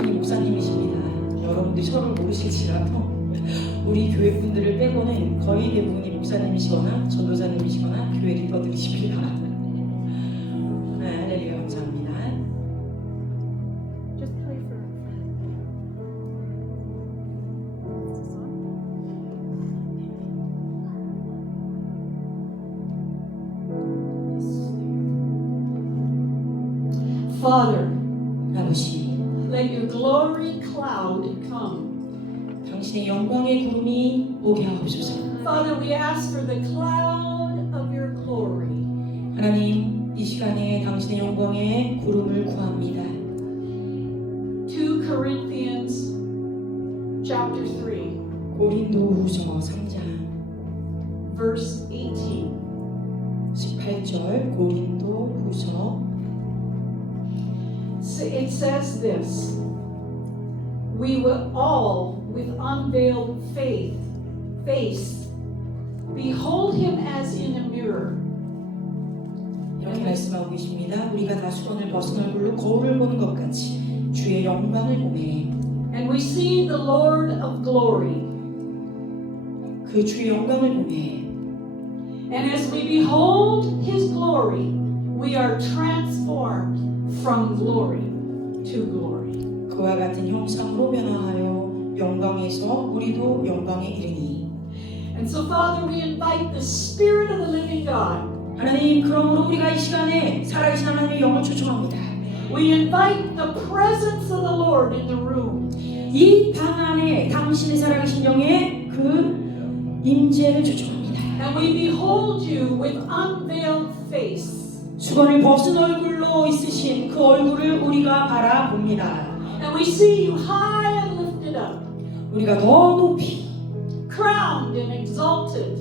대부분이 목사님이십니다. 여러분들이 저를 모르실지라도 우리 교회 분들을 빼고는 거의 대부분이 목사님이시거나 전도사님이시거나 교회 리더들이십니다. 네, 할렐루야, 감사합니다. Just play for Father, 아버지, let your glory cloud come. 당신의 영광의 구름이 오게 하옵소서. Father, we ask for the cloud of your glory. 하나님, 이 시간에 당신의 영광의 구름을 구합니다. 2 Corinthians chapter 3, 고린도후서 3장 verse 18. 18절 고린도후서 It says this: we will all, with unveiled face, behold him as in a mirror. 이렇게 말씀하고 계십니다. 우리가 다 수건을 벗은 얼굴로 거울을 보는 것 같이 주의 영광을 보매 And we see the Lord of glory. 그 주의 영광을 보매 And as we behold his glory, we are transformed from glory to glory. 그와 같은 형상으로 변화하여 영광에서 우리도 영광에 이르니. And so, Father, we invite the Spirit of the living God. 하나님, 그러므로 우리가 이 시간에 살아계신 하나님의 영을 초청합니다. We invite the presence of the Lord in the room. 이 방 안에 당신의 살아계신 영의 그 임재를 초청합니다. And we behold you with unveiled face. 수건을 벗은 얼굴로 있으신 그 얼굴을 우리가 바라봅니다. And we see you high and lifted up, 우리가 더 높이 crowned and exalted.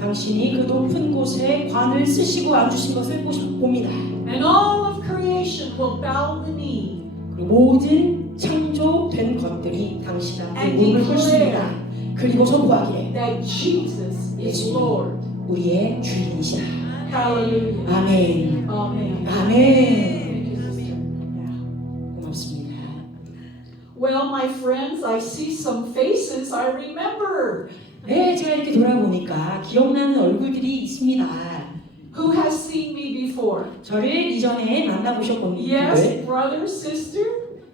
당신이 그 높은 곳에 관을 쓰시고 앉으신 것을 봅니다. And all of creation will bow the knee. 그리고 모든 창조된 것들이 당신 앞에 And 무릎을 꿇습니다. 그리고 선포하기를 that Jesus is Lord. 우리의 주인이시라. Hallelujah. 아멘. Amen. 아멘. Thank you, sister. 고맙습니다. Well, my friends, I see some faces I remember. 네, 제가 이렇게 돌아보니까 기억나는 얼굴들이 있습니다. Who has seen me before? 저를 이전에 만나보셨던 Yes, 분들. brother, sister.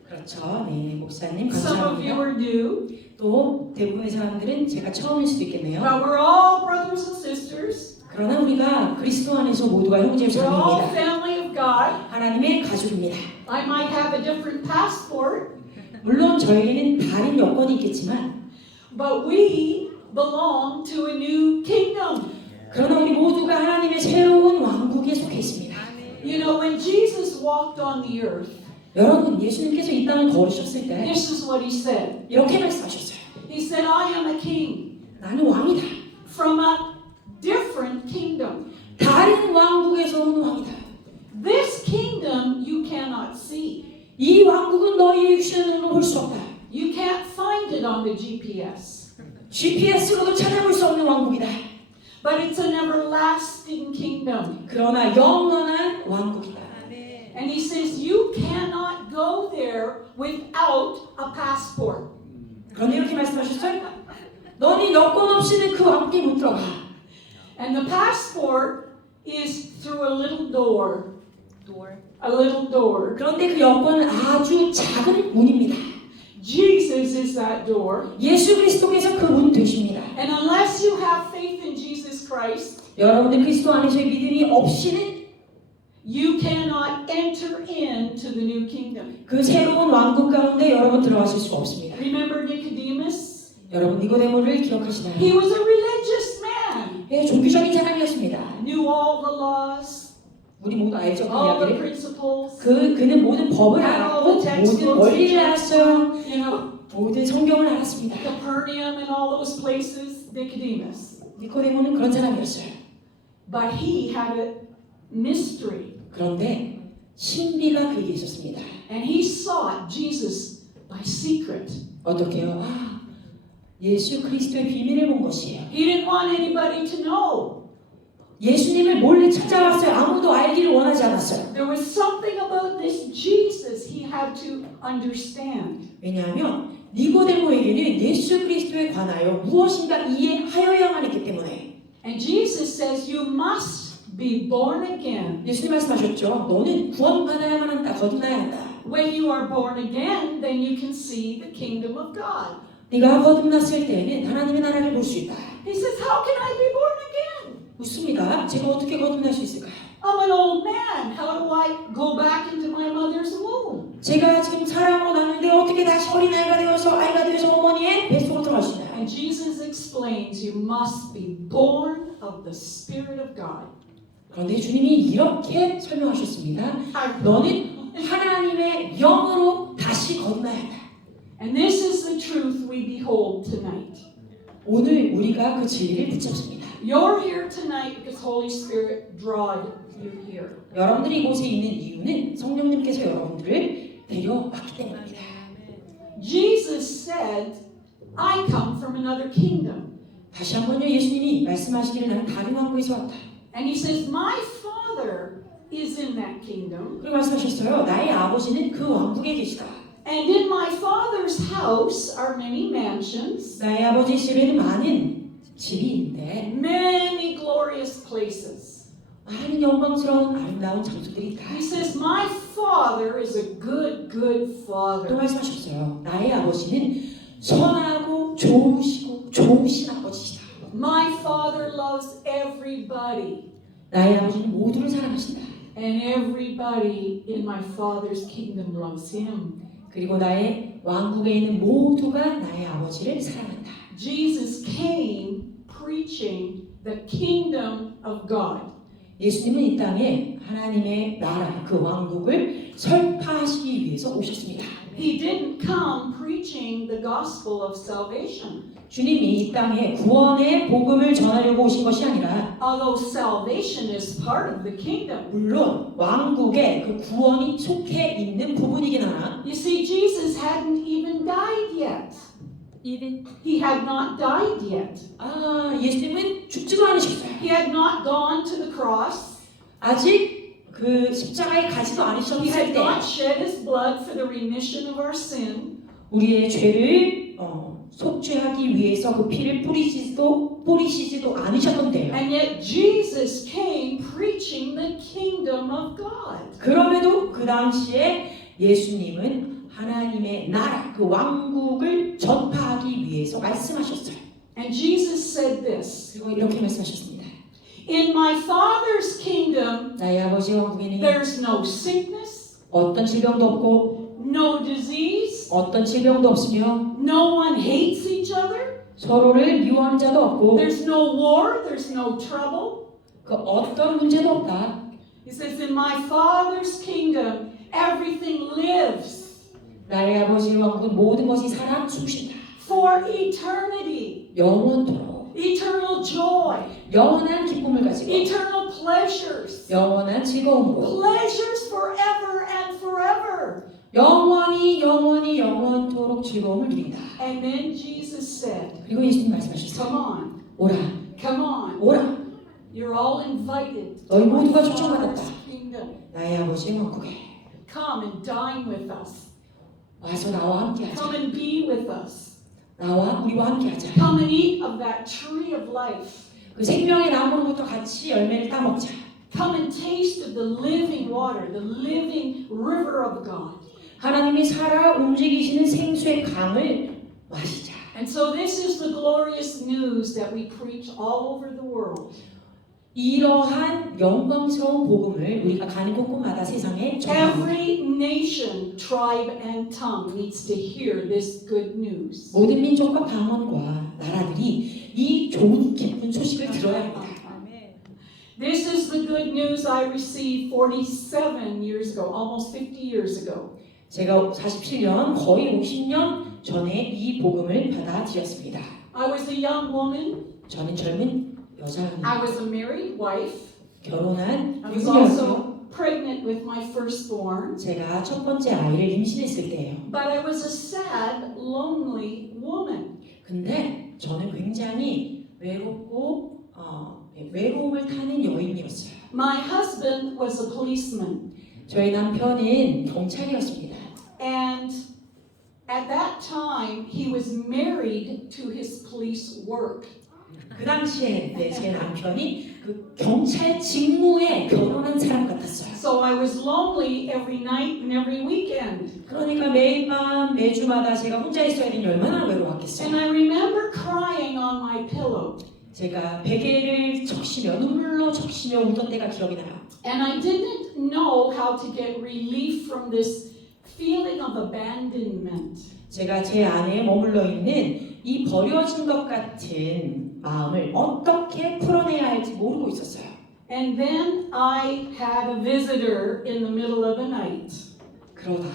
그렇죠. 네, 목사님 Some of you 감사합니다. are new, 또 대부분의 사람들은 제가 처음일 수도 있겠네요. but we're all brothers and sisters. 그러나 우리가 그리스도 안에서 모두가 형제 We're all 자매입니다. family of God. 하나님의 가족입니다. I might have a different passport, 물론 저에게는 다른 여건이 있겠지만 but we belong to a new kingdom. 그러나 우리 모두가 하나님의 새로운 왕국에 속해 있습니다. You know, when Jesus walked on the earth, 여러분, 예수님께서 이 땅을 걸으셨을 때 this is what he said. 이렇게 말씀하셨어요. He said, I am a king 나는 왕이다. from a different kingdom. 다른 왕국에서 온 왕이다. This kingdom you cannot see. 이 왕국은 너희의 육신의 눈으로 볼 수 없다. You can't find it on the GPS. GPS로도 찾아볼 수 없는 왕국이다. But it's an everlasting kingdom. 그러나 영원한 왕국이다. And he says, you cannot go there without a passport. 그런데 이렇게 말씀하셨어요. 너는 여권 없이는 그 왕국에 못 들어가. And the passport is through a little door. A little door. 그런데 그 여권은 아주 작은 문입니다. Jesus is that door. 예수 그리스도께서 그 문 되십니다. And unless you have faith in Jesus Christ, 여러분들 그리스도 안에서의 믿음이 없이는 you cannot enter into the new kingdom. 그 새로운 왕국 가운데 여러분 들어가실 수가 없습니다. Remember Nicodemus? 여러분 니고데모를 기억하시나요? He was a religious man. 예, 종교적인 사람이었습니다. Knew all the laws, 우리 모두 알죠, 그 all the 이야기를. principles. 그는 모든 법을 알았고 모든 원리를 알았어요. You know, 모든 성경을 알았습니다. Capernaum and all those places, Nicodemus. 니코데모는 그런 사람이었어요. But he had a mystery. 그런데 신비가 그에게 있었습니다. And he sought Jesus by secret. 어떻게요? 예수 그리스도의 비밀을 본 것이에요. He didn't want anybody to know. 예수님을 몰래 찾아왔어요. 아무도 알기를 원하지 않았어요. There was something about this Jesus he had to understand. 왜냐하면 니고데모에게는 예수 그리스도에 관하여 무엇인가 이해하여야만 했기 때문에. And Jesus says you must be born again. 예수님 말씀하셨죠. 너는 구원받아야만 한다. 거듭나야 한다. When you are born again, then you can see the kingdom of God. 네가 거듭났을 때에는 하나님의 나라를 볼 수 있다. He says, how can I be born again? 묻습니다. 제가 어떻게 거듭날 수 있을까요? I'm an old man. How do I go back into my mother's womb? 제가 지금 사람으로 났는데 어떻게 다시 어린아이가 되어서 아이가 되어서 어머니의 뱃속으로 들어갈 수 있나요? And Jesus explains you must be born of the Spirit of God. 그런데 주님이 이렇게 설명하셨습니다. 너는 하나님의 영으로 다시 거듭나야 한다. And this is the truth we behold tonight. 오늘 우리가 그 진리를 붙잡습니다. You're here tonight because Holy Spirit drawed you here. 여러분들이 이곳에 있는 이유는 성령님께서 여러분들을 데려왔기 때문입니다. Jesus said, I come from another kingdom. 다시 한번요, 예수님이 말씀하시기를 나는 다른 왕국에서 왔다. And he says, my Father is in that kingdom. 그리고 말씀하셨어요. 나의 아버지는 그 왕국에 계시다. And in my Father's house are many mansions, 나의 아버지 집에는 많은 집이 있는데 many glorious places. 많은 영광스러운 아름다운 장소들이 있다. He says, my Father is a good, good 또 Father. 말씀하셨어요. 나의 아버지는 선하고 좋으시고 좋으신 아버지시다. My Father loves everybody. 나의 아버지는 모두를 사랑하신다. And everybody in my Father's kingdom loves him. 그리고 나의 왕국에 있는 모두가 나의 아버지를 사랑한다. Jesus came preaching the kingdom of God. 예수님은 이 땅에 하나님의 나라, 그 왕국을 설파하시기 위해서 오셨습니다. He didn't come preaching the gospel of salvation. 주님이 이 땅에 구원의 복음을 전하려고 오신 것이 아니라 Although salvation is part of the kingdom. 물론 왕국에 그 구원이 속해 있는 부분이긴 하나 You see, Jesus hadn't even died yet. He had not died yet. 예수님은 죽지도 않으셨어요. He had not gone to the cross. 아직 그 십자가에 가지도 He 않으셨을 had 때 not shed his blood for the remission of our sin. 우리의 죄를 속죄하기 위해서 그 피를 뿌리시지도 않으셨던데요. And yet Jesus came preaching the kingdom of God. 그럼에도 그 당시에 예수님은 하나님의 나라, 그 왕국을 전파하기 위해서 말씀하셨어요. And Jesus said this, 그리고 이렇게 말씀하셨습니다. in my Father's kingdom, 나의 아버지의 왕국에는 there's no sickness, 어떤 질병도 없고 no disease, 어떤 질병도 없으며 no one hates each other, 서로를 미워하는 자도 없고 there's no war, there's no trouble. 그 어떤 문제도 없다. He says, in my Father's kingdom, everything lives 나의 아버지의 왕국은 모든 것이 살아 숨쉰다. for eternity, 영원토록 eternal joy, 영원한 기쁨을 가지고 eternal pleasures, 영원한 즐거움으로 pleasures forever and forever. 영원토록 즐거움을 누린다. And then Jesus said, 그리고 예수님 말씀하셨어요. come on, 오라, come on. 오라. You're all invited to 너희 my 모두가 Father's 초청받았다. kingdom. 나의 아버지의 왕국에 Come and dine with us. 와서 나와 함께하자. Come and be with us. 나와 우리와 함께하자. Come and eat of that tree of life. 그 생명의 나무로부터 같이 열매를 따먹자. Come and taste of the living water, the living river of God. 하나님이 살아 움직이시는 생수의 강을 마시자. And so this is the glorious news that we preach all over the world. 이러한 영광스러운 복음을 우리가 가는 곳곳마다 세상에 전합니다. Every nation, tribe, and tongue needs to hear this good news. 모든 민족과 방언과 나라들이 이 좋은 기쁜 소식을 들어야 합니다. This is the good news I received 47 years ago, almost 50 years ago. 제가 47년, 거의 50년 전에 이 복음을 받아들였습니다. I was a young woman. 저는 젊은 I 여자입니다. was a married wife. 결혼한 I was 유부녀였어요. also pregnant with my firstborn. 제가 첫 번째 아이를 임신했을 때예요. But I was a sad, lonely woman. 근데 저는 굉장히 외롭고 외로움을 타는 여인이었어요. My husband was a policeman, 저희 남편은 경찰이었습니다. and at that time he was married to his police work. 그 당시에 제 남편이 그 경찰 직무에 결혼한 사람 같았어요. So I was lonely every night and every weekend. 그러니까 매일 밤 매주마다 제가 혼자 있어야 되니 얼마나 외로웠겠어요. And I remember crying on my pillow. 제가 베개를 적시며 눈물로 적시며 울던 때가 기억이 나요. And I didn't know how to get relief from this feeling of abandonment. 제가 제 안에 머물러 있는 이 버려진 것 같은 마음을 어떻게 풀어내야 할지 모르고 있었어요. And then I had a visitor in the middle of the night. 그러다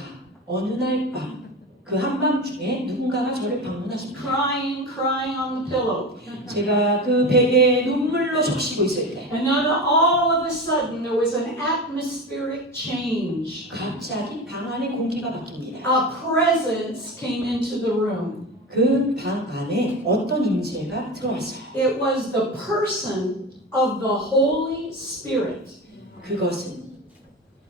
어느 날 밤 그 한밤중에 누군가가 저를 방문하십니다. Crying on the pillow. 제가 그 베개에 눈물로 적시고 있을 때 And then all of a sudden there was an atmospheric change. 갑자기 방 안의 공기가 바뀝니다. A presence came into the room. 그 방 안에 어떤 임재가 들어왔어요. It was the person of the Holy Spirit. 그것은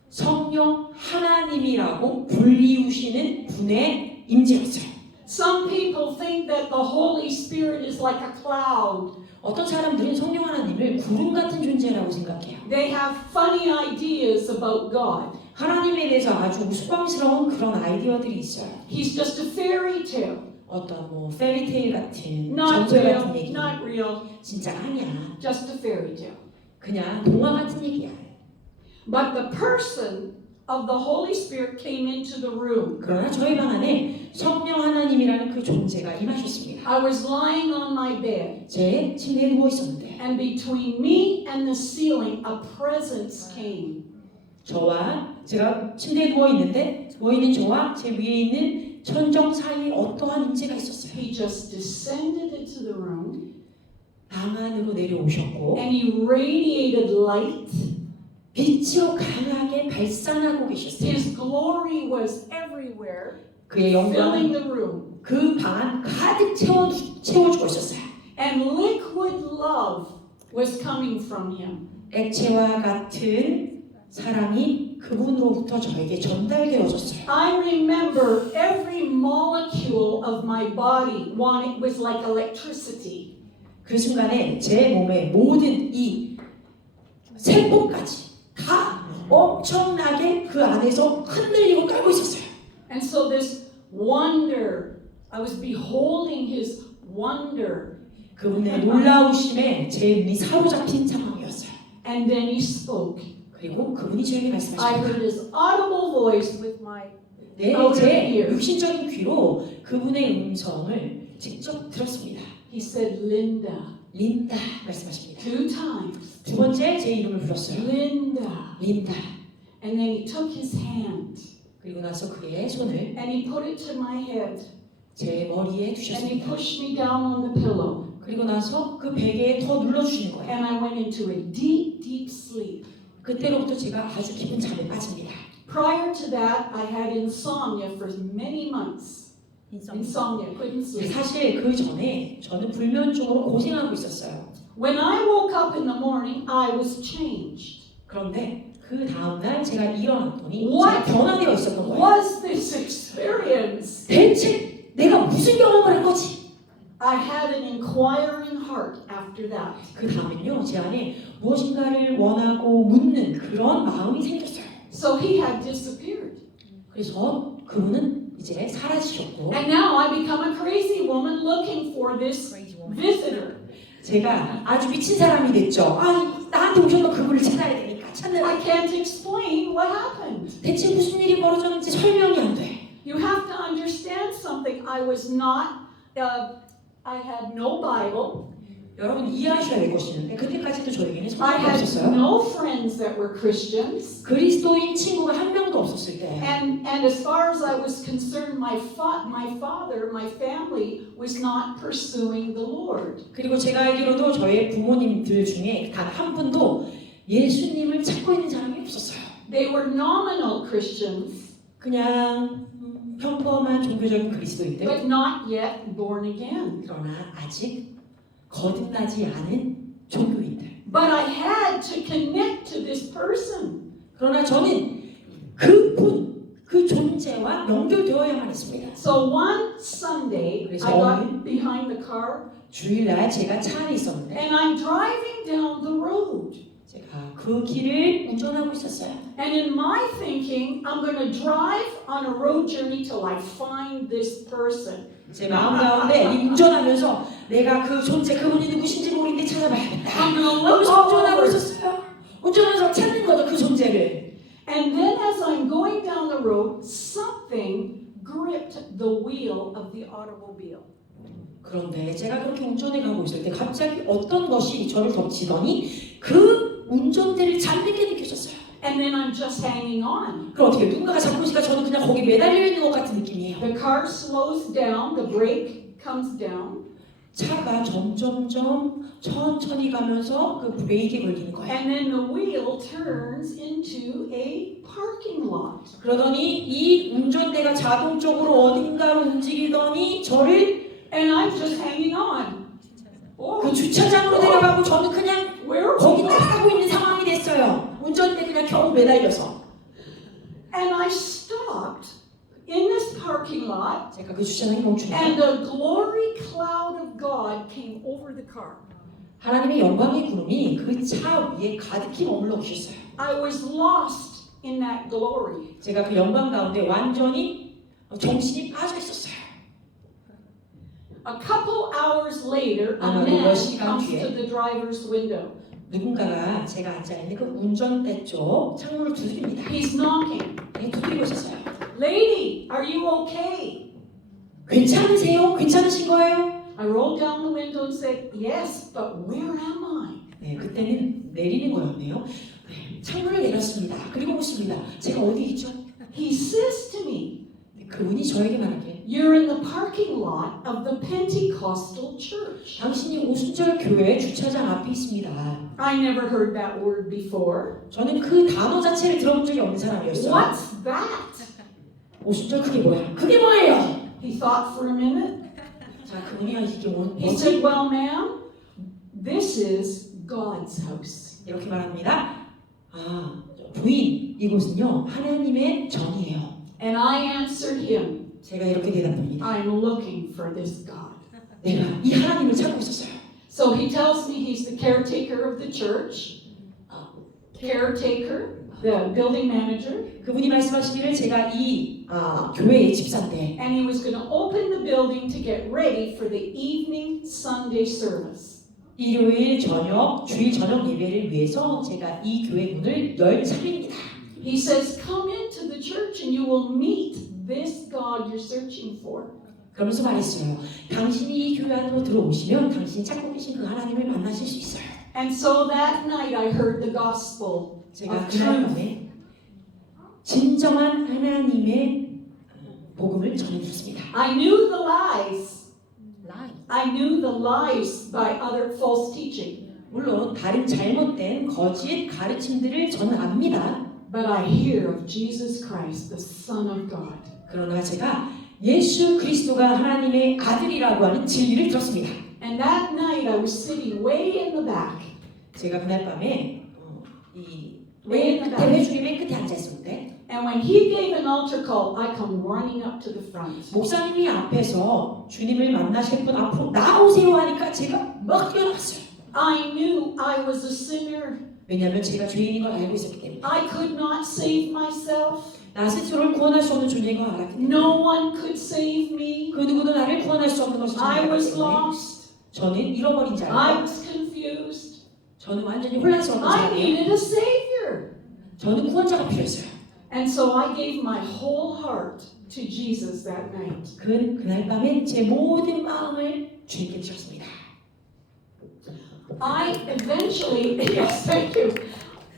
성령 하나님이라고 불리우시는 분의 임재였어요. Some people think that the Holy Spirit is like a cloud. 어떤 사람들은 성령 하나님을 구름 같은 존재라고 생각해요. They have funny ideas about God. 하나님에 대해서 아주 우스꽝스러운 그런 아이디어들이 있어요. He's just a fairy tale. 어떤 뭐 페리테일 같은 Not 전설 real, 같은 얘기. not real, 진짜 아니야. just a fairy tale. 그냥 동화 같은 얘기야. But the person of the Holy Spirit came into the room. 그러나 저희 방 안에 성령 하나님이라는 그 존재가 임하셨습니다. I was lying on my bed, 제 침대에 누워 있었는데 and between me and the ceiling, a presence came. 저와 제가 침대에 누워 있는데 누워 있는 저와 제 위에 있는 천정 사이에 어떠한 임재가 있었어요. He just descended into the room, 방 안으로 내려오셨고 and he radiated light. 빛으로 강하게 발산하고 계셨어요. His glory was everywhere, 그의 filling 영광 the room. 그 방 안 가득 채워주고 있었어요. And liquid love was coming from him. 액체와 같은 사랑이 그분으로부터 저에게 전달되어졌어요. I remember every molecule of my body was like electricity. 그 순간에 제 몸의 모든 이 세포까지 다 엄청나게 그 안에서 흔들리고 떨고 있었어요. And so this wonder, I was beholding his wonder. 그분의 놀라우심에 제 눈이 사로잡힌 상황이었어요. And then he spoke. 그리고 그분이 저에게 I 말씀하셨어요. heard his audible voice with my 네, 제 육신적인 귀로 그분의 음성을 직접 들었습니다. He said, Linda. 린다 말씀하십니다. 2 times. 두 번째 제 이름을 불렀어요. Linda. 린다. And then he took his hand 그리고 나서 그의 손을 and he put it to my head 제 머리에 and he 두셨습니다. pushed me down on the pillow. 그리고 나서 그 베개에 더 눌러주시는 거예요. And I went into a deep, deep sleep. 그때로부터 제가 아주 깊은 잠에 빠집니다. Prior to that, I had insomnia for many months. Insomnia, couldn't sleep. 사실 그 전에 저는 불면증으로 고생하고 있었어요. When I woke up in the morning, I was changed. 그런데 그 다음날 제가 일어났더니 What? 제가 변화되어 있었던 거예요. Was this experience? 대체 내가 무슨 경험을 한 거지? I had an inquiring heart after that. 그 다음엔요, 제 안에 무엇인가를 원하고 묻는 그런 마음이 생겼어요. So he had disappeared. 그래서 그분은 이제 사라지셨고 And now I become a crazy woman looking for this visitor. 제가 아주 미친 사람이 됐죠. 아, 나한테 오셨던 그분을 찾아야 되니까 찾느라 I can't explain what happened. 대체 무슨 일이 벌어졌는지 설명이 안 돼. You have to understand something. I was not, I had no Bible. 여러분 이해하셔야 될 것이 있는데 그때까지도 저에게는 I 성경이 had 없었어요. no friends that were Christians. 그리스도인 친구가 한 명도 없었을 때 And as far as I was concerned, my father, my family was not pursuing the Lord. 그리고 제가 알기로도 저의 부모님들 중에 단 한 분도 예수님을 찾고 있는 사람이 없었어요. They were nominal Christians, 그냥 평범한 종교적인 그리스도인들 but not yet born again. 그러나 아직 거듭나지 않은 종교인들 But I had to connect to this person. 그러나 저는 그 존재와 연결되어야만 했습니다. So one Sunday, I 그래서 got behind the car 주일날 제가 차 안에 있었는데 and I'm driving down the road. 제가 그 길을 운전하고 있었어요. And in my thinking, I'm going to drive on a road journey till I find this person. 제 마음 가운데 이 운전하면서 내가 그 존재 그분이 누구신지 모르는데 찾아봐야겠다. I'm going to look 하면서 운전하고 over. 있었어요. 운전하면서 찾는 거죠 그 존재를. And then as I'm going down the road, something gripped the wheel of the automobile. 그런데 제가 그렇게 운전해 가고 있을 때 갑자기 어떤 것이 저를 덮치더니 그 운전대를 잡는 게 느껴졌어요. And then I'm just hanging on. 그럼 어떻게 누군가가 잡고 있으니까 저는 그냥 거기 매달려 있는 것 같은 느낌이에요. The car slows down, the brake comes down, 차가 점점점 천천히 가면서 그 브레이크에 걸리는 거예요. and then the wheel turns into a parking lot. 그러더니 이 운전대가 자동적으로 어딘가로 움직이더니 저를 And I'm just hanging on. Oh, 그 주차장으로 데려가고 저는 그냥 where 거기 are we? 나가고 있는 상황이 됐어요. 운전대 그냥 겨우 매달려서. And I stopped in this parking lot, 제가 그 주차장에 멈추니까 and a glory cloud of God came over the car. 하나님의 영광의 구름이 그 차 위에 가득히 머물러 계셨어요. I was lost in that glory. 제가 그 영광 가운데 완전히 정신이 빠져 있었어요. A couple hours later, a 아마도 man 몇 시간 comes 뒤에 to the driver's window. 누군가가 제가 앉아있는 그 운전대 쪽 창문을 두드립니다. He's knocking. 네, 두드리고 있었어요. Lady, are you okay? 괜찮으세요? 괜찮으신 거예요? I rolled down the window and said, yes, but where am I? 네, 그때는 내리는 거였네요. 네, 창문을 내렸습니다. 그리고 묻습니다. 제가 어디 있죠? He says to me, 네, 그분이 저에게 말하길 you're in the parking lot of the Pentecostal church. 당신이 오순절 교회 주차장 앞에 있습니다. I never heard that word before. 저는 그 단어 자체를 들어본 적이 없는 사람이었어요. What's that? 오순절 그게 뭐야? 그게 뭐예요? He thought for a minute. 자, 그분이 이게 He 뭐지? said, well, ma'am, this is God's house. 이렇게 말합니다. 아, 부인, 이곳은요 하나님의 정이에요. And I answered him, 제가 이렇게 대답합니다. I'm looking for this God. 내가 이 하나님을 찾고 있었어요. So he tells me he's the caretaker of the church. Caretaker, the building manager. 그분이 말씀하시기를 제가 이 교회의 집사인데 And he was going to open the building to get ready for the evening Sunday service. 일요일 저녁, 주일 저녁 예배를 위해서 제가 이 교회 문을 열 차례입니다. He says, come into the church and you will meet this God you're searching for. 그러면서 말했어요. 당신이 이 교회 안으로 들어오시면 당신이 찾고 계신 그 하나님을 만나실 수 있어요. And so that night I heard the gospel 제가 of 그날 truth. 밤에 진정한 하나님의 복음을 전해드렸습니다. I knew the lies. I knew the lies by other false teaching. 물론 다른 잘못된 거짓 가르침들을 저는 압니다. But I hear of Jesus Christ, the Son of God. 그러나 제가 예수 그리스도가 하나님의 아들이라고 하는 진리를 들었습니다. And that night I was sitting way in the back. 제가 그날 밤에 이 Way in the 끝에 back. 회중의 맨 끝에 앉아 있었는데 And when he gave an altar call, I come running up to the front. 목사님이 앞에서 주님을 만나실 분 앞으로 나오세요 하니까 제가 막 뛰어나갔어요. I knew I was a sinner. 왜냐하면 제가 죄인인 걸 알고 있었기 때문에 I could not save myself. 나 스스로를 구원할 수 없는 존재인 걸 알았기 때문에 No one could save me. 그 누구도 나를 구원할 수 없는 것을 저는 I 알았기 was 때문에 lost. 저는 잃어버린 I 자예요. was confused. 저는 완전히 혼란스러운 I 자예요. needed a savior. 저는 구원자가 필요했어요. And so I gave my whole heart to Jesus that night. 그날 밤에 제 모든 마음을 주님께 드렸습니다. I eventually, yes, thank you.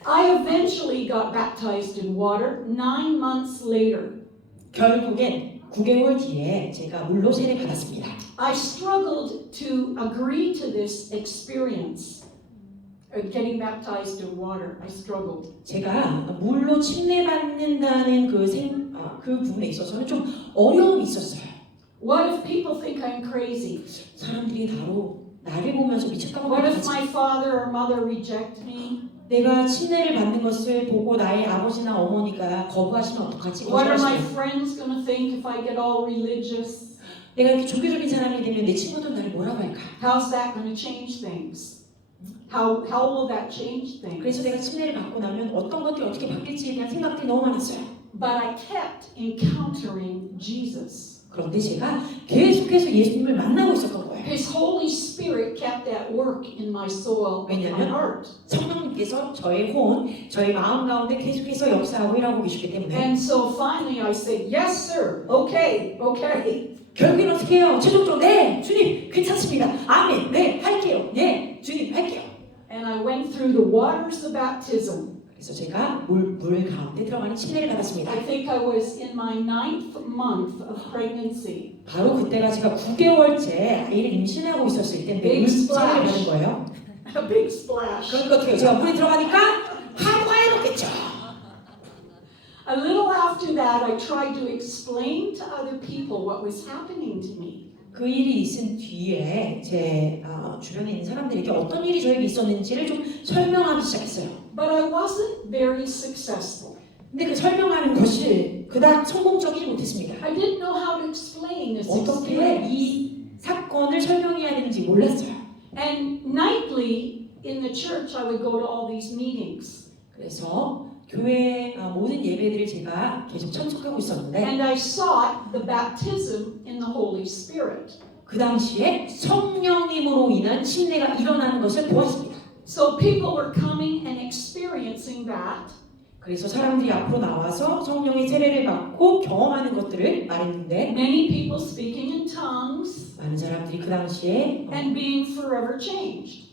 I eventually got baptized in water 9 months later. 결국엔 9개월 뒤에 제가 물로 세례 받았습니다. I struggled to agree to this experience. Getting baptized in water, I struggled. 제가 물로 침례받는다는 그 부분에 있어서는 좀 어려움이 있었어요. What if people think I'm crazy? 사람들이 나를 보면서 미쳤다고 What if 말하지. my father or mother reject me? 내가 침례를 받는 것을 보고 나의 아버지나 어머니가 거부하시면 어떡하지? What are my 거절하시면. friends going to think if I get all religious? 내가 이렇게 종교적인 사람이 되면 내 친구들 나를 뭐라고 할까? How's that going to change things? How will that change things? 그래서 내가 침례를 받고 나면 어떤 것들이 어떻게 바뀔지에 대한 생각들이 너무 많았어요. But I kept encountering Jesus. 그런데 제가 계속해서 예수님을 만나고 있었던 거예요. His Holy Spirit kept at work in my soul and my 왜냐면 heart. 성령님께서 저의 혼, 저의 마음 가운데 계속해서 역사하고 일하고 계시기 때문에 And so finally I said, yes, sir. Okay. 결국엔 어떻게 해요? 최종적으로 네, 주님 괜찮습니다. 아멘. 네, 할게요. 네, 주님 할게요. And I went through the waters of baptism. 그래서 제가 물 가운데 들어가는 침례를 받았습니다. I think I was in my 9th month of pregnancy. 바로 그때가 제가 9개월째 아이를 임신하고 있었을 때인데 Big 물침례를 splash. 받은 거예요. A big splash. 그러니까 어떻게 해요? 제가 물에 들어가니까 하루가 해롭겠죠. A little after that, I tried to explain to other people what was happening to me. 그 일이 있은 뒤에 제 주변에 있는 사람들에게 어떤 일이 저에게 있었는지를 좀 설명하기 시작했어요. But I wasn't very successful. 근데 그 설명하는 것이 그닥 성공적이지 못했습니다. I didn't know how to explain this 어떻게 experience. 이 사건을 설명해야 되는지 몰랐어요. And nightly in the church, I would go to all these meetings. 그래서 교회 모든 예배들을 제가 계속 참석하고 있었는데 And I sought the baptism in the Holy Spirit. 그 당시에 성령님으로 인한 침례가 일어나는 것을 보았습니다. So people were coming and experiencing that. 그래서 사람들이 앞으로 나와서 성령의 세례를 받고 경험하는 것들을 말했는데 Many people speaking in tongues 많은 사람들이 그 당시에 and being forever changed.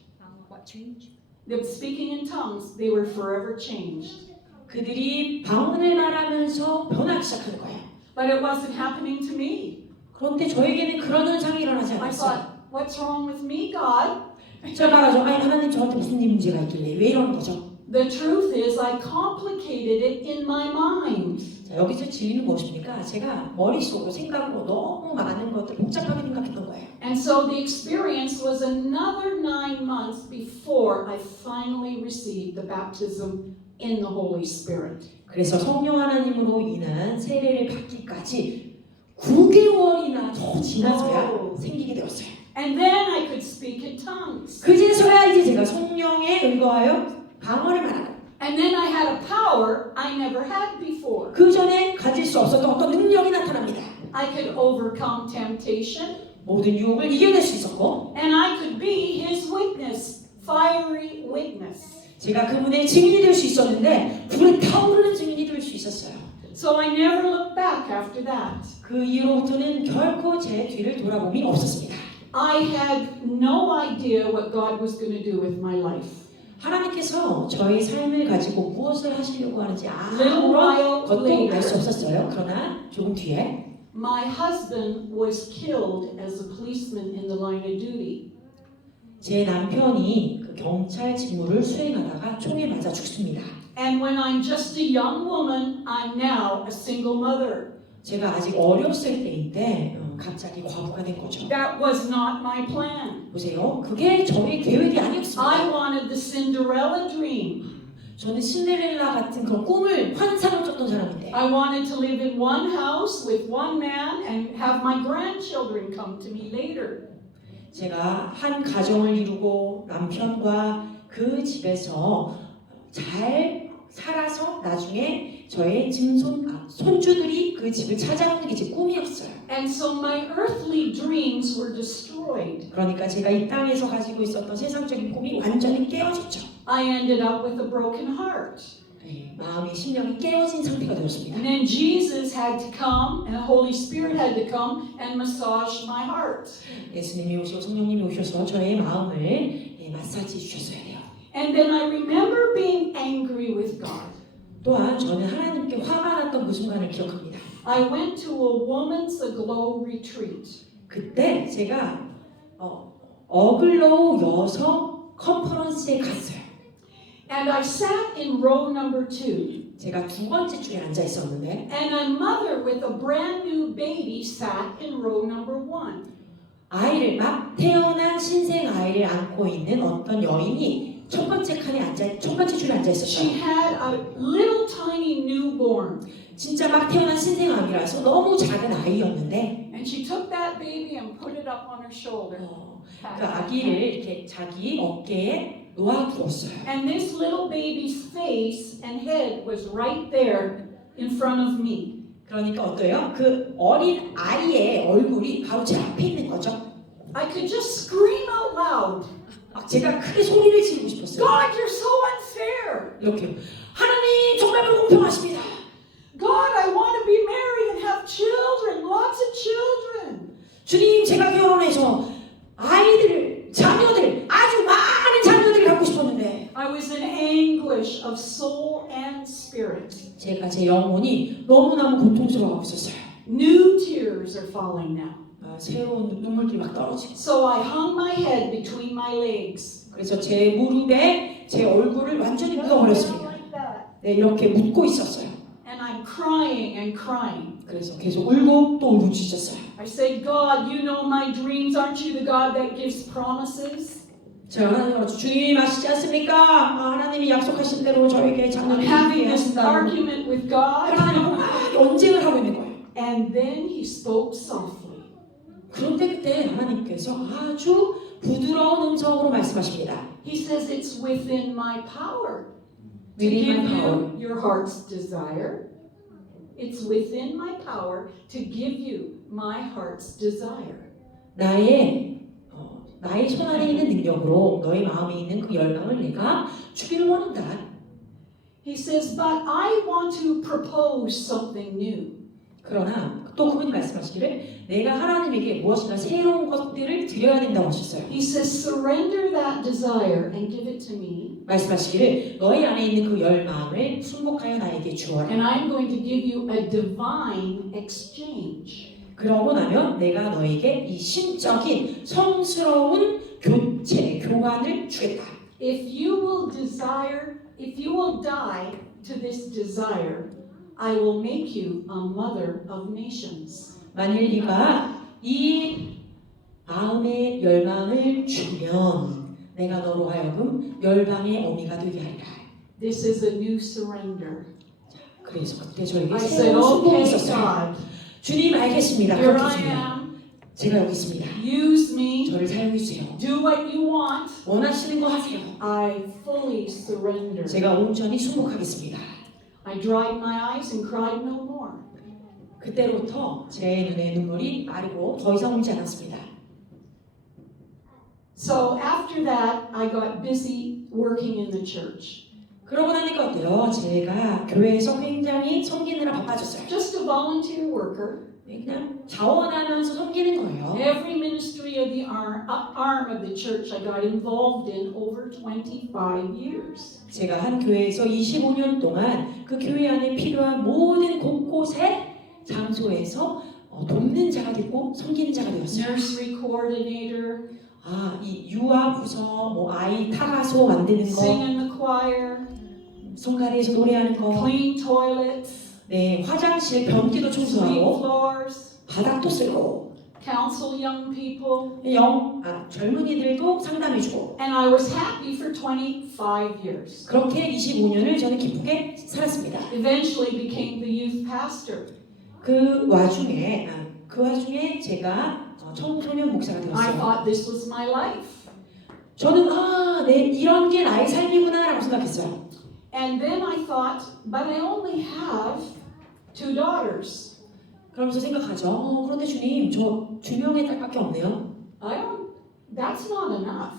What change? They were speaking in tongues, they were forever changed. 그들이 방언을 말하면서 변하기 시작하는 거예요. But it wasn't happening to me. 그런데 저에게는 그런 현상이 일어나지 I 않았어요. thought, what's wrong with me, God? 제가 말하죠. 아니 하나님 저한테 무슨 문제가 있길래 왜 이러는 거죠? The truth is, I complicated it in my mind. 자, 여기서 진리는 무엇입니까? 제가 머릿속으로 생각으로 너무 많은 것들 복잡하게 생각했던 거예요. And so the experience was another 9 months before I finally received the baptism in the Holy Spirit. 그래서 성령 하나님으로 인한 세례를 받기까지 9개월이나 더 지나서야 오. 생기게 되었어요. And then I could speak in tongues. 그제서야 이제 제가 성령에 의거하여 방언을 말하고 And then I had a power I never had before. 그 전에 가질 수 없었던 어떤 능력이 나타납니다. I could overcome temptation, 모든 유혹을 이겨낼 수 있었고 and I could be his witness, fiery witness. 제가 그분의 증인이 될 수 있었는데 불에 타오르는 증인이 될 수 있었어요. So I never looked back after that. 그 이후로부터는 결코 제 뒤를 돌아봄이 없었습니다. I had no idea what God was going to do with my life. 하나님께서 저의 삶을 가지고 무엇을 하시려고 하는지 Little 아무런 while 것도 later, 알 수 없었어요. 그러나 조금 뒤에 my husband was killed as a policeman in the line of duty. 제 남편이 그 경찰 직무를 수행하다가 총에 맞아 죽습니다. And when I'm just a young woman, I'm now a single mother. 제가 아직 어렸을 때인데 갑자기 과부가 된 거죠. That was not my plan. 보세요. 그게 저의 계획이 I 아니었습니다. wanted the Cinderella dream. 저는 신데렐라 같은 그런 꿈을 환상을 쫓던 사람인데 I wanted to live in one house with one man and have my grandchildren come to me later. 제가 한 가정을 이루고 남편과 그 집에서 잘 살아서 나중에 저의 손주들이 그 집을 찾아오는 게 제 꿈이었어요. And so my earthly dreams were destroyed. 그러니까 제가 이 땅에서 가지고 있었던 세상적인 꿈이 완전히 깨어졌죠. I ended up with a broken heart. 네, 마음이 심령이 깨어진 상태가 되었습니다. And then Jesus had to come and the Holy Spirit had to come and massage my heart. 예수님이 오시고 성령님이 오셔서 저의 마음을 마사지 주셨어야 돼요. And then I remember being angry with God. 또한 저는 하나님께 화가 났던 그 순간을 기억합니다. I went to a woman's aglow retreat. 그때 제가 어글로우 여성 컨퍼런스에 갔어요. And I sat in row number 2. 제가 두 번째 줄에 앉아 있었는데 And a mother with a brand new baby sat in row number 1. 아이를 막 태어난 신생 아이를 안고 있는 어떤 여인이 첫 번째 줄에 앉아 She 있었어요. had a little tiny newborn. 진짜 막 태어난 신생 아기라서 너무 작은 아이였는데 And she took that baby and put it up on her shoulder. 그 아기를 이렇게 자기 어깨에 놓아두었어요. And this little baby's face and head was right there in front of me. 그러니까 어때요? 그 어린 아이의 얼굴이 바로 제 앞에 있는 거죠. I could just scream out loud, 막 제가 크게 소리를 지르고 싶었어요. God, you're so unfair. 이렇게 하나님 정말 불공평하십니다. God, I want to be married and have children, lots of children. 주님 제가 결혼해서 자녀들 아주 많은 자녀들을 갖고 싶었는데 I was in anguish of soul and spirit. 제가 제 영혼이 너무너무 고통스러워하고 있었어요. New tears are falling now. 새로운 눈물들이 막 떨어지고 So I hung my head between my legs. 그래서 제 무릎에 제 얼굴을 완전히 묻어버렸습니다. Like that. 네, 이렇게 묻고 있었어요. And I'm crying and crying. 그래서 계속 울고 또 울고 짖었어요. I said, God, you know my dreams. Aren't you the God that gives promises? 제가 하나님으로 주님 아시지 않습니까? 하나님이 약속하신 대로 저에게 I'm 장난을 having 하게 this 하신다고 argument with God. 하나님하고 막 언쟁을 하고 있는 거예요. And then he spoke softly. 그런데 그때 하나님께서 아주 부드러운 음성으로 말씀하십니다. He says, it's within my power to Within give my power. you your heart's desire. It's within my power to give you my heart's desire. 나의 손 안에 있는 능력으로 너의 마음에 있는 그 열망을 내가 주기를 원한다. He says, but I want to propose something new. 그러나 또 그분이 말씀하시기를 내가 하나님에게 무엇인가 새로운 것들을 드려야 된다고 하셨어요. He says, surrender that desire and give it to me. 말씀하시기를 너희 안에 있는 그 열망을 순복하여 나에게 주어라. And I'm going to give you a divine exchange. 그러고 나면 내가 너에게 이 신적인 성스러운 교환을 주겠다. If you will die to this desire, I will make you a mother of nations. 만일 네가 이 마음의 열망을 주면 내가 너로 하여금 열방의 어미가 되게 하리라. This is a new surrender. 그래서 그때 저에게 I said, 새로운 순종이 okay, 있었어요. God, 주님 알겠습니다. here I 그렇겠습니다. am. 제가 여기 있습니다. Use me. 저를 사용해 주세요. Do what you want. 원하시는 거 하세요. I fully surrender. 제가 온전히 순복하겠습니다. I dried my eyes and cried no more. 그때로부터 제 눈에 눈물이 마르고 더 이상 울지 않았습니다. So after that, I got busy working in the church. 그러고 나니까 어때요? 제가 교회에서 굉장히 섬기느라 바빠졌어요. Just a volunteer worker. 그냥 자원하면서 섬기는 거예요. Every ministry of the arm of the church I got involved in over 25 years. 제가 한 교회에서 25년 동안 그 교회 안에 필요한 모든 곳곳의 장소에서 돕는 자가 됐고 섬기는 자가 되었어요. Nursery coordinator, 이 유아 부서, 아이 타가소 만드는 sing 거, in the choir, 송가리에서 노래하는 거, clean toilets, 네 화장실 변기도 sweep 청소하고 floors, 바닥도 쓸고, counsel young people, 젊은이들도 상담해주고. and I was happy for 25 years. 그렇게 25년을 저는 기쁘게 살았습니다. Eventually became the youth pastor. 그 와중에 제가 청소년 목사가 I 되었어요. thought this was my life. 저는 이런 게 나의 삶이구나라고 생각했어요. And then I thought, but I only have 2 daughters. 그러면서 생각하죠. 그런데 주님, 저 2명의 딸밖에 없네요. That's not enough.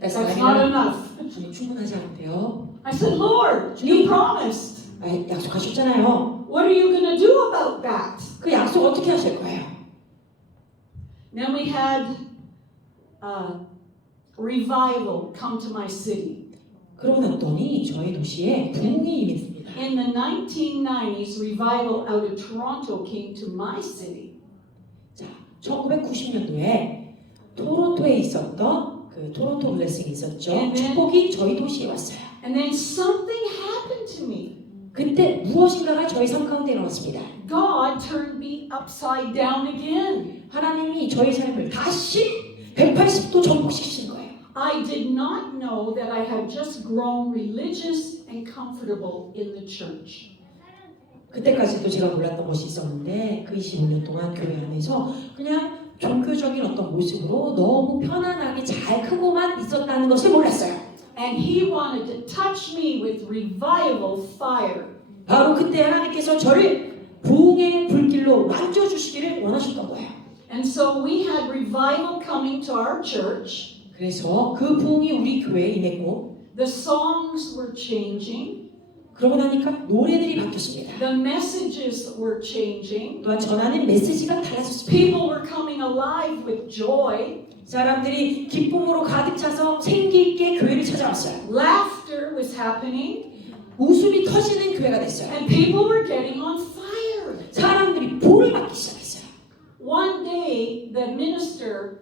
That's That's not not enough. enough. 주님 충분하지 않대요. I said, Lord, you promised. 약속하셨잖아요. What are you going to do about that? 그 약속 어떻게 하실 거예요? Then we had revival come to my city. 그러고 났더니 저희 도시에 부흥이 임했습니다. In the 1990s, revival out of Toronto came to my city. 자, 1990년도에 토론토에 있었던 그 토론토 블레싱이 있었죠. 축복이 저희 도시에 왔어요. And then something happened to me. 그때 무엇인가가 저희 삶 가운데 일어났습니다. God turned me upside down again. 하나님이 하나님이 저의 삶을 다시 180도 전복시키신 거예요. I did not know that I had just grown religious and comfortable in the church. 그때까지도 제가 몰랐던 것이 있었는데 그 25년 동안 교회 안에서 그냥 종교적인 어떤 모습으로 너무 편안하게 잘 크고만 있었다는 것을 몰랐어요. And he wanted to touch me with revival fire. 바로 그때 하나님께서 저를 부흥의 불길로 만져주시기를 원하셨던 거예요. And so we had revival coming to our church. 그래서 그 부흥이 우리 교회에 임했고 The songs were changing. 그러고 나니까 노래들이 바뀌었습니다. The messages were changing. 또한 전하는 메시지가 달라졌습니다. People were coming alive with joy. 사람들이 기쁨으로 가득 차서 생기 있게 교회를 찾아왔어요. Laughter was happening. 웃음이 터지는 교회가 됐어요. And people were getting on fire. 사람들이 불을 받기 시작했어요. One day, the minister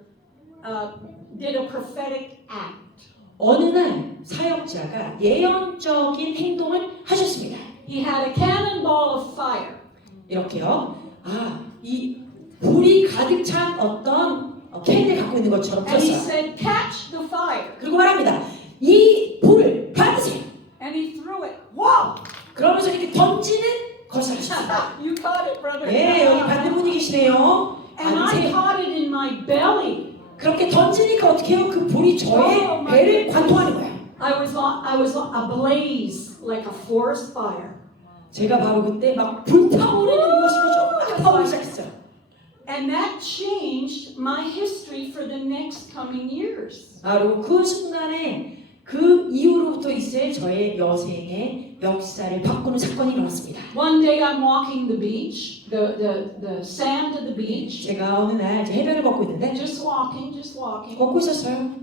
did a prophetic act. 어느 날 사역자가 예언적인 행동을 하셨습니다. He had a cannonball of fire. 이렇게요. 이 불이 가득 찬 어떤 캔을 갖고 있는 것처럼 And he 들었어요. said, catch the fire. 그리고 말합니다. 이 불을 받으세요. And he threw it. Wow! 그러면서 이렇게 던지는 것을 하셨어요. You caught it, brother. 네, 여기 받는 분이 계시네요. And I caught it in my belly. 그렇게 던지니까 어떻게 해요? 그 불이 저의 배를 관통하는 거예요. I was ablaze like a forest fire. 제가 바로 그때 막 불타오르는 무엇인가 좀 타오르기 시작했어요. And that changed my history for the next coming years. 바로 그 순간에 그 이후로부터 있을 저의 여생의 역사를 바꾸는 사건이 일어났습니다. One day I'm walking the beach, the sand of the beach. 제가 어느 날 이제 해변을 걷고 있는데 Just walking. 걷고 있었어요.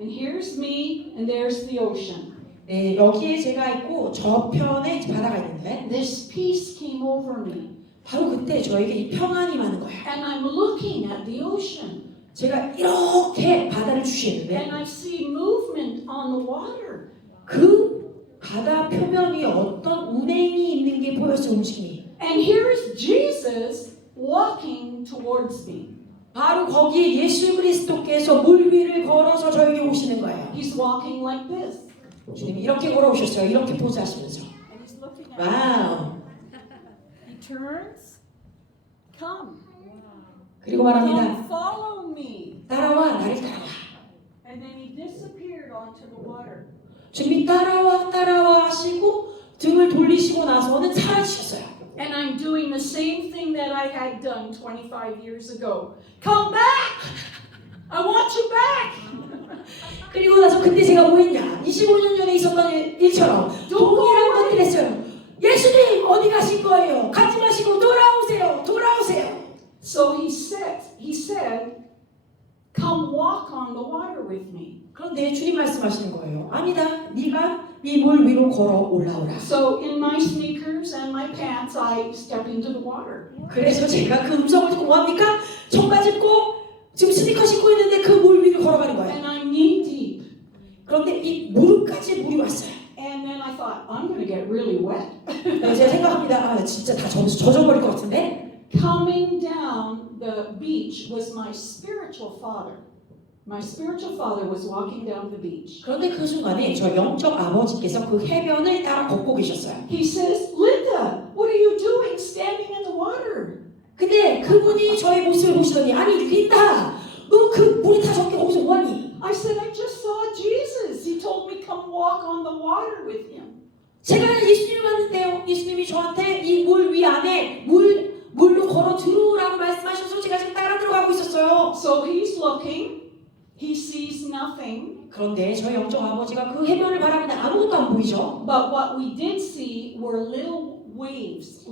And here's me, and there's the ocean. 네, 여기에 제가 있고 저편에 이제 바다가 있는데 This peace came over me. 바로 그때 저에게 이 평안이 많은 거예요. And I'm looking at the ocean. 제가 이렇게 바다를 And 주시했는데 I see movement on the water. 그 바다 표면 위에 어떤 운행이 있는 게 보였어요. 움직임이. And here is Jesus walking towards me. 바로 거기에 예수 그리스도께서 물 위를 걸어서 저에게 오시는 거예요. He's walking like this. 주님이 이렇게 걸어오셨어요. 이렇게 포즈하시면서. And he's looking at 와우. me. He turns. Come. 그리고 말합니다. Come follow me. 따라와, 나를 따라와. And then he disappeared onto the water. 주님이 따라와 하시고 등을 돌리시고 나서는 사라지셨어요. And I'm doing the same thing that I had done 25 years ago. Come back! I want you back! 그리고 나서 그때 제가 뭐 했냐? 25년 전에 있었던 일처럼 동일한 것들 했어요. 예수님 어디 가신 거예요? 가지 마시고 돌아오세요. So he said, come walk on the water with me. 그런데 주님 말씀하시는 거예요. 아니다. 네가 이 물 위로 걸어 올라오라. So in my sneakers and my pants, I step into the water. 그래서 제가 그 음성을 듣고 뭐합니까? 청바지 입고 지금 스니커 신고 있는데 그 물 위를 걸어가는 거예요. And I'm knee deep. 그런데 이 무릎까지 물이 왔어요. And then I thought, I'm going to get really wet. 제가 생각합니다. 진짜 다 젖어버릴 것 같은데. Coming down the beach was my spiritual father. My spiritual father was walking down the beach. 그런데 그 순간에 저 영적 아버지께서 그 해변을 따라 걷고 계셨어요. He says, Linda, what are you doing standing in the water? 근데 그분이 저의 모습을 보시더니 아니 린다 너 그 물이 다 적게 거기서 뭐하니? I said, I just saw Jesus. He told me come walk on the water with him. 제가 예수님을 봤는데요. 예수님이 저한테 이 물 위 안에 물로 걸어 들어오라고 말씀하셔서 제가 지금 따라 들어가고 있었어요. So he's looking. He sees nothing. 그런데 저희 영적 아버지가 그 해변을 바라보는데 아무것도 안 보이죠. But what we did see were little waves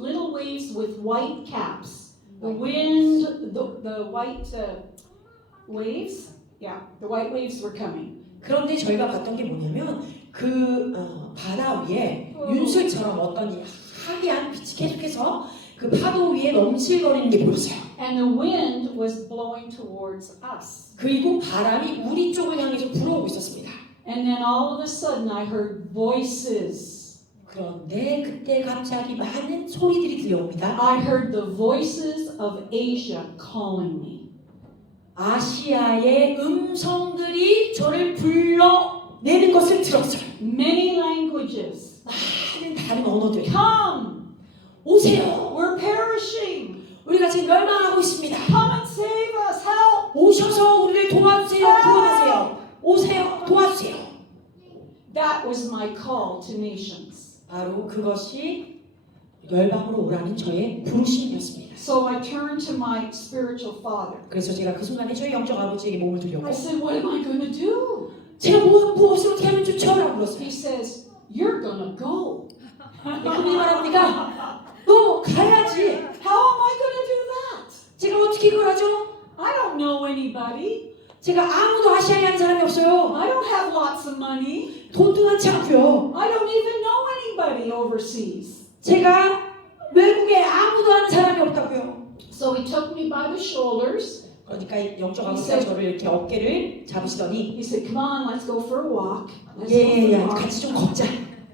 with white caps. The wind, the white waves, the white waves were coming. 그런데 저희가 봤던 게 뭐냐면 그 바다 위에 윤술처럼 어떤 이 하얀 빛이 계속해서 그 파도 위에 넘실거리는 게 보였어요. And the wind was blowing towards us. 그리고 바람이 우리 쪽을 향해서 불어오고 있었습니다. And then all of a sudden I heard voices. 그런데 그때 갑자기 많은 소리들이 들려옵니다. I heard the voices of Asia calling me. 아시아의 음성들이 저를 불러내는 것을 들었어요. Many languages. 많은 다른 언어들. Come. 오세요. We're perishing. 우리가 지금 멸망하고 있습니다. Come and save us. Help. 오셔서 우리를 도와주세요. 구원하세요. 오세요. 도와주세요. That was my call to nations. 바로 그것이 열방으로 오라는 저의 부르심이었습니다. So I turned to my spiritual father. 그래서 제가 그 순간에 저희 영적 아버지에게 몸을 들려고 I said, what am I going to do? 제가 무엇을 어떻게 하면 좋죠? 라고 물었어요. He says, you're going to go. 그분이 말합니다. 너 가야지. How am I going to do that? 제가 어떻게 이걸 하죠? I don't know anybody. 제가 아무도 아시아에 한 사람이 없어요. I don't have lots of money. 돈도 많지 않고요. I don't even know anybody overseas. 제가 외국에 아무도 아는 사람이 없다고요. So he took me by the shoulders. 그러니까 영적 아버지가 저를 이렇게 어깨를 잡으시더니 He said, come on, let's go for a walk. Let's go for a 예, walk. 같이 좀 걷자.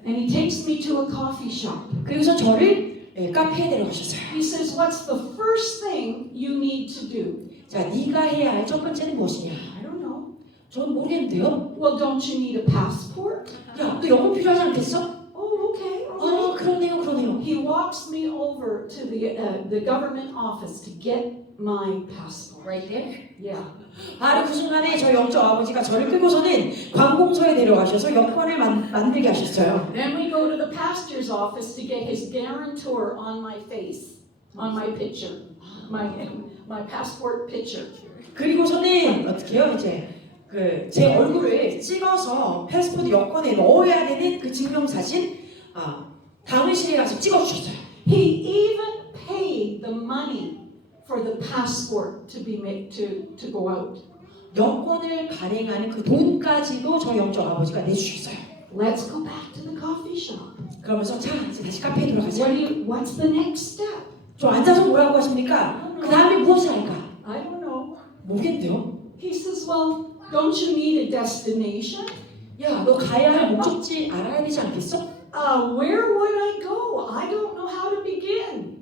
And he takes me to a coffee shop. 그리고서 저를 카페에 데려가셨어요. He says, what's the first thing you need to do? 자, 네가 해야 할 첫 번째는 무엇이냐? I don't know. 저는 모르겠는데요. Well, don't you need a passport? 야, 너 영어 필요하지 않겠어? Oh, okay. All right. 그러네요, 그러네요. He walks me over to the government office to get my passport. Right there. Yeah. 바로 그 순간에 저희 영적 아버지가 저를 끌고서는 관공서에 데려가셔서 여권을 만들게 하셨어요. Then we go to the pastor's office to get his guarantor on my face, on my picture, my passport picture. 그리고서는 어떻게 해요? 이제 제 얼굴을 찍어서 패스포드 여권에 넣어야 되는 그 증명사진 당일실에 가서 찍어주셨어요. He even paid the money for the passport to be made to go out. 여권을 발행하는 그 돈까지도 저희 영적 아버지가 내주셨어요. Let's go back to the coffee shop. 그러면서 자 이제 다시 카페에 들어가자. What's the next step? 좀 앉아서 뭐라고 하십니까? 그 다음에 무엇을 할까? I don't know. 모르겠대요. He says, well, don't you need a destination? 야, 너 가야 할 목적지 알아야 되지 않겠어? Where would I go? I don't know how to begin.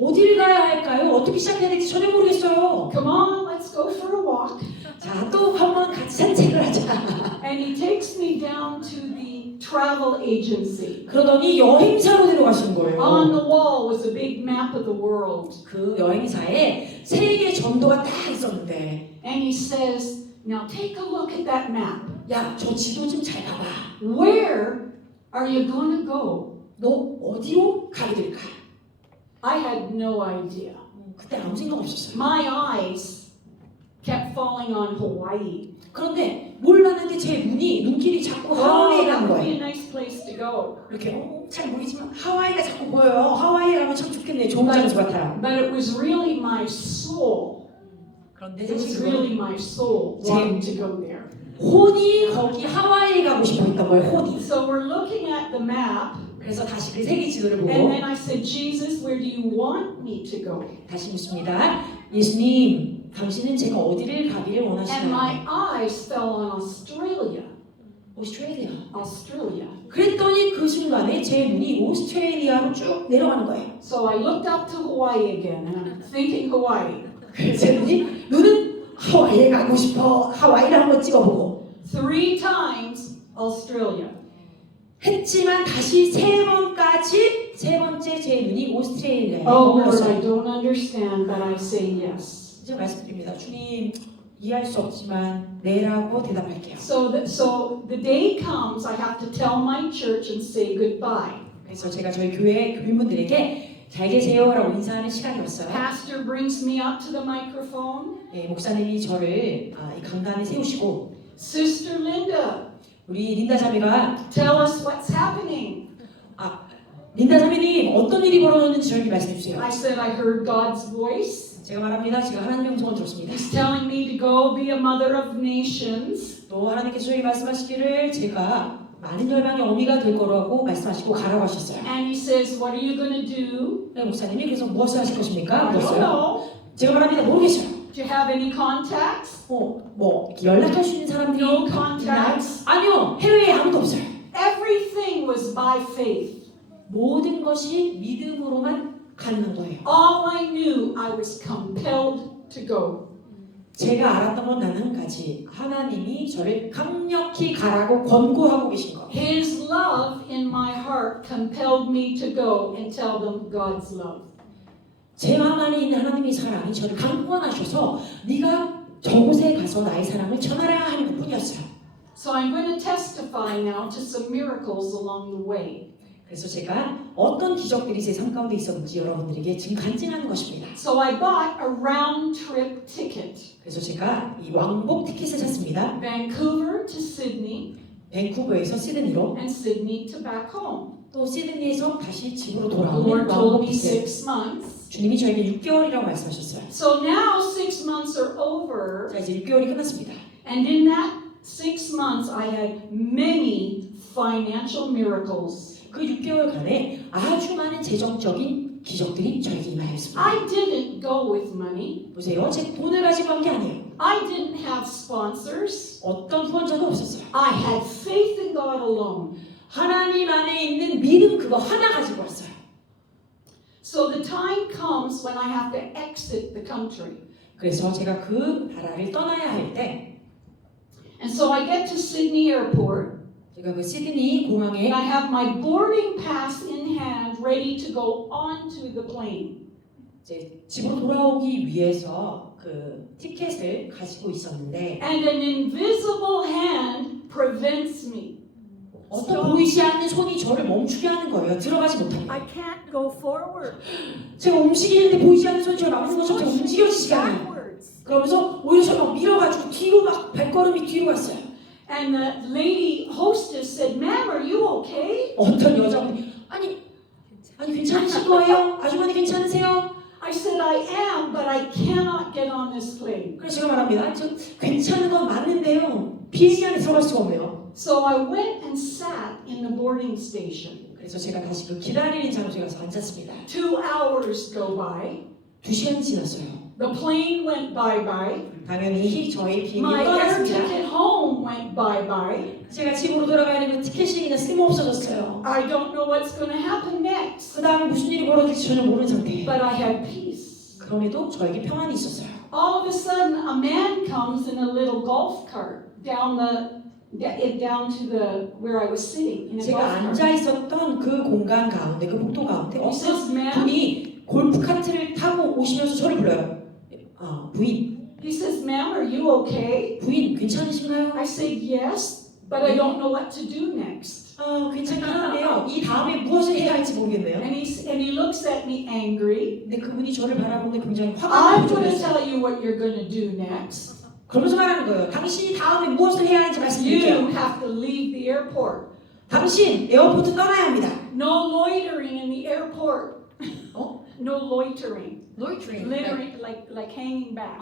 어디를 가야 할까요? 어떻게 시작해야 될지 전혀 모르겠어요. Come on, let's go for a walk. 자, 또 한번 같이 산책을 하자. And he takes me down to the travel agency. 그러더니 여행사로 데려가신 거예요. On the wall was a big map of the world. 그 여행사에 세계 전도가 딱 있었는데, And he says, now take a look at that map. 야, 저 지도 좀 잘 봐봐. Where are you going to go? 너 어디로 가게 될까? I had no idea. 그때 아무 생각 없었어요. My eyes kept falling on Hawaii. 그런데 몰랐는데 제 눈길이 자꾸 Oh, 하와이에 that 간 would be 거예요. a nice place to go. 이렇게 잘 모르지만 하와이가 자꾸 보여요. 하와이에 가면 참 좋겠네. 좋은 장소 같아요. But it was really my soul. 그런데 It was 지금 really my soul wanting to go there. 혼이 거기 하와이에 가고 싶어 했던 거예요. 혼이. So we're looking at the map, 그래서 다시 그 세계 지도를 and 보고 then I said, Jesus, where do you want me to go? 다시 묻습니다. 예수님, 당신은 제가 어디를 가기를 And 원하시나요? my eyes fell on Australia. 오스트레일리아. Australia. 그랬더니 그 순간에 제 눈이 오스트레일리아로 쭉 내려가는 거예요. So I looked up to Hawaii again, and I'm thinking Hawaii. 그래서 제 눈은 하와이에 가고 싶어. 하와이를 한번 찍어보고 3 times Australia. 했지만 다시 세 번째 제 눈이 오스트레일리아에 Oh Lord, I 머물렀어요. don't understand, but I say yes. 이제 말씀드립니다. 주님, 이해할 수 없지만 네라고 대답할게요. So the day comes, I have to tell my church and say goodbye. 그래서 제가 저희 교회 교인분들에게 잘 계세요라고 인사하는 시간이 왔어요. Pastor brings me up to the microphone. 네, 목사님이 저를 이 강단에 세우시고 Sister Linda, 우리 린다 자매가 tell us what's happening. 린다 자매님 어떤 일이 벌어졌는지 저에게 말씀해 주세요. I said I heard God's voice. 제가 말합니다. 제가 하나님의 음성을 들었습니다. He's telling me to go be a mother of nations. 또 하나님께서 저에게 말씀하시기를 제가 많은 열방의 어미가 될 거라고 말씀하시고 가라고 하셨어요. And he says, what are you going to do? 네, 목사님이 그래서 무엇을 하실 것입니까? I don't 물었어요. know. 제가 말합니다. 모르겠어요. Do you have any contacts? 뭐 연락할 수 있는 사람들이 No 있나요? contacts. 아니요. 해외에 아무도 없어요. Everything was by faith. 모든 것이 믿음으로만 가능한 거예요. All I knew, I was compelled to go. 제가 알았던 건 단 한 가지. 하나님이 저를 강력히 가라고 권고하고 계신 거. His love in my heart compelled me to go and tell them God's love. 제 마음 안에 있는 하나님의 사랑이 저를 강권하셔서 네가 저곳에 가서 나의 사랑을 전하라 하는 것뿐이었어요. So I'm going to testify now to some miracles along the way. 그래서 제가 어떤 기적들이 제 삶 가운데 있었는지 여러분들에게 지금 간증하는 것입니다. So I bought a round trip ticket. 그래서 제가 이 왕복 티켓을 샀습니다. Vancouver to Sydney 밴쿠버에서 시드니로 and Sydney to back home. 또 시드니에서 다시 집으로 The 돌아오는 Lord told 왕복 me 티켓. 6 months. 주님이 저에게 6개월이라고 말씀하셨어요. So now 6 months are over, 자, 이제 6개월이 끝났습니다. and in that 6 months I had many financial miracles. 그 6개월간에 아주 많은 재정적인 기적들이 저에게 임하였습니다. I didn't go with money. 보세요. 제 돈을 가지고 한 게 아니에요. I didn't have sponsors. 어떤 후원자도 없었어요. I had faith in God alone. 하나님 안에 있는 믿음 그거 하나 가지고 왔어요. So the time comes when I have to exit the country. 그래서 제가 그 나라를 떠나야 할 때 And so I get to Sydney Airport. 제가 그 시드니 공항에 And I have my boarding pass in hand, ready to go onto the plane. 이제 집으로 돌아오기 위해서 그 티켓을 가지고 있었는데 And an invisible hand prevents me. 어떤 보이지 않는 손이 저를 멈추게 하는 거예요. 들어가지 못합니다. I can't go forward. 제가 움직이는데 보이지 않는 손이 저를 막는 것처럼 제가 움직여지지가 않아요. Backwards. 그러면서 오히려 저를 막 밀어가지고 뒤로 막 발걸음이 뒤로 갔어요. And the lady hostess said, "Ma'am, are you okay?" 어떤 여자분이 아니 괜찮으신 거예요? 아주머니 괜찮으세요? I said, "I am, but I cannot get on this plane." 그래서 제가 말합니다. 저 괜찮은 건 맞는데요. 비행기 안에 들어갈 수가 없네요. So I went and sat in the boarding station. 그래서 제가 다시 그 기다리는 장소에 가서 앉았습니다. 2 hours go by. 2시간이 지났어요. The plane went bye-bye. 당연히 저희 비행기 My air 떠났습니다. ticket home went bye-bye. 제가 집으로 돌아가는 그 티켓이 그냥 쓸모없어졌어요. I don't know what's going to happen next. 그 다음에 무슨 일이 벌어질지 전혀 모르는 상태예요. But I had peace. 그럼에도 저에게 평안이 있었어요. All of a sudden, a man comes in a little golf cart down to the where I was sitting in a 제가 golf cart. 앉아 있었던 그 공간 가운데, 그 복도 가운데 He 어떤 says, "Ma'am." 분이 골프 카트를 타고 오시면서 저를 불러요. 부인, He says, "Ma'am, are you okay?" 부인 괜찮으신가요? I said, "Yes, but I don't know what to do next." 괜찮긴 한데요. 이 다음에 무엇을 해야 할지 모르겠네요. And he looks at me angry. 근데 그분이 저를 바라보는데 굉장히 화가 I'm 나는 going to 표정이었어요. tell you what you're going to do next. 그러면서 말하는 거예요. 당신이 다음에 무엇을 해야 하는지 말씀드릴게요. You have to leave the airport. 당신 에어포트 떠나야 합니다. No loitering in the airport. 어? No loitering. Loitering. Littering, like hanging back.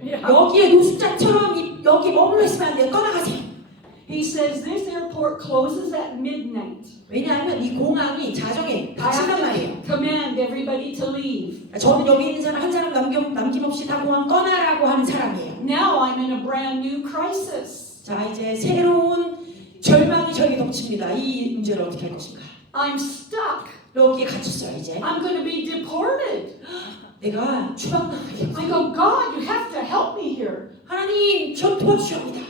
Yeah. 여기에 노숙자처럼 여기 머물러 있으면 안 돼요. 떠나가세요. He says this airport closes at midnight. 왜냐하면 이 공항이 자정에 I 닫힌단 have 말이에요. to command everybody to leave. 저는 여기 있는 사람 한 사람 남김없이 다 공항 떠나라고 하는 사람이에요. Now I'm in a brand new crisis. 자, 이제 새로운 절망이 저에게 덮칩니다. 이 문제를 어떻게 할 것인가. I'm stuck. 여기에 갇혔어요. 이제 I'm going to be deported. 내가 추방당하겠다. I go, God, you have to help me here. 하나님, 저 도와주셔야 합니다.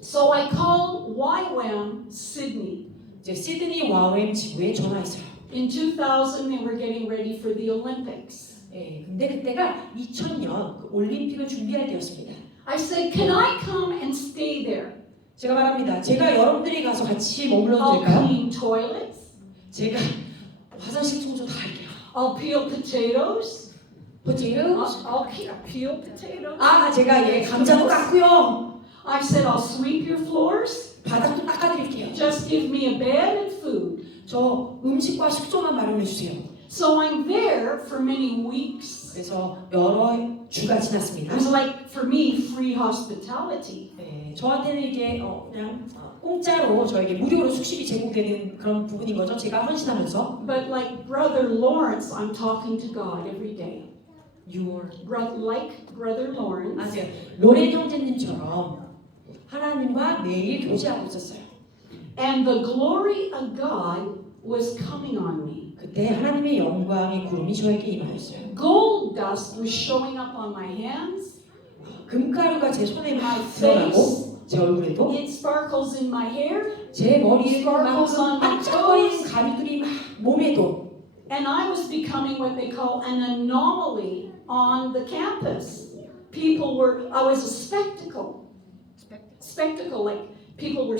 So I called YWAM Sydney. 이제 시드니 와우엠 지구에 전화했어요. In 2000, they were getting ready for the Olympics. 예, 근데 그때가 2000년 그 올림픽을 준비할 때였습니다. I said, can I come and stay there? 제가 말합니다. 제가 여러분들이 가서 같이 머물러도 I'll 될까요? clean toilets. 제가 화장실 청소 다 할게요. I'll peel potatoes. potatoes? I'll peel potatoes. 제가 감자도 깎고요. I said, I'll sweep your floors. 바닥도 닦아드릴게요. Just give me a bed and food. 저 음식과 숙소만 마련해 주세요. So I'm there for many weeks. 그래서 여러 주가 It 지났습니다. was like, for me, free hospitality. 네, 저한테는 이게 그냥 공짜로 저에게 무료로 숙식이 제공되는 그런 부분인 거죠. 제가 헌신하면서 But like Brother Lawrence, I'm talking to God every day. Like Brother Lawrence. 로렌 형제님처럼 하나님과 매일 교제하고 있었어요. And the glory of God was coming on me. 그때 하나님의 영광의 구름이 저에게 임하였어요. Gold dust was showing up on my hands. 금가루가 제 손에 막 my 드러나고 face. 제 얼굴에도 It sparkles in my hair. 제 머리에 막 Sparkles on my 반짝거리는 toes. 가루들이 막 몸에도 And I was becoming what they call an anomaly on the campus. I was a spectacle. Spectacle, like people were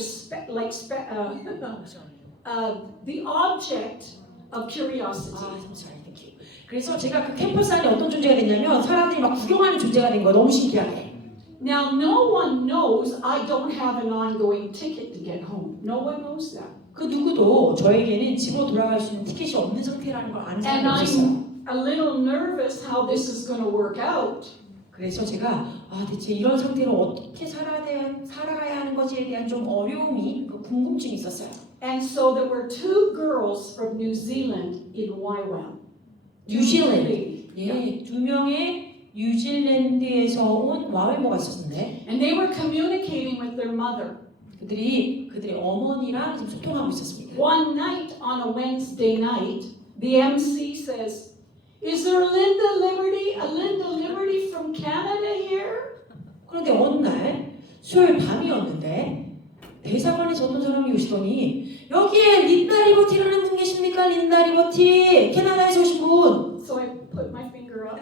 the object of curiosity. I'm sorry, thank you. 그래서 제가 그 캠퍼스 안에 어떤 존재가 됐냐면 사람들이 막 구경하는 존재가 된 거예요. 너무 신기하게. Now, no one knows I don't have an ongoing ticket to get home. No one knows that. 그 누구도 저에게는 집으로 돌아갈 수 있는 티켓이 없는 상태라는 걸 아는 사람이 And 없었어요. I'm a little nervous how this is going to work out. 그래서 제가 대체 이런 상태로 어떻게 살아가야 하는 것에 대한 좀 어려움이, 궁금증이 있었어요. And so there were two girls from New Zealand in YWAM. 뉴질랜드. 예, 두 명의 뉴질랜드에서 온 와웨모가 있었는데 And they were communicating with their mother. 그들의 어머니랑 지금 소통하고 있었습니다. One night on a Wednesday night, the MC says, "Is there a Linda Liberty from Canada here?" 그런데 어느 날 수요일 밤이었는데 대사관에서 어떤 사람이 오시더니 여기에 린다 리버티라는 분 계십니까? 린다 리버티 캐나다에서 오신 분. So I put my finger up.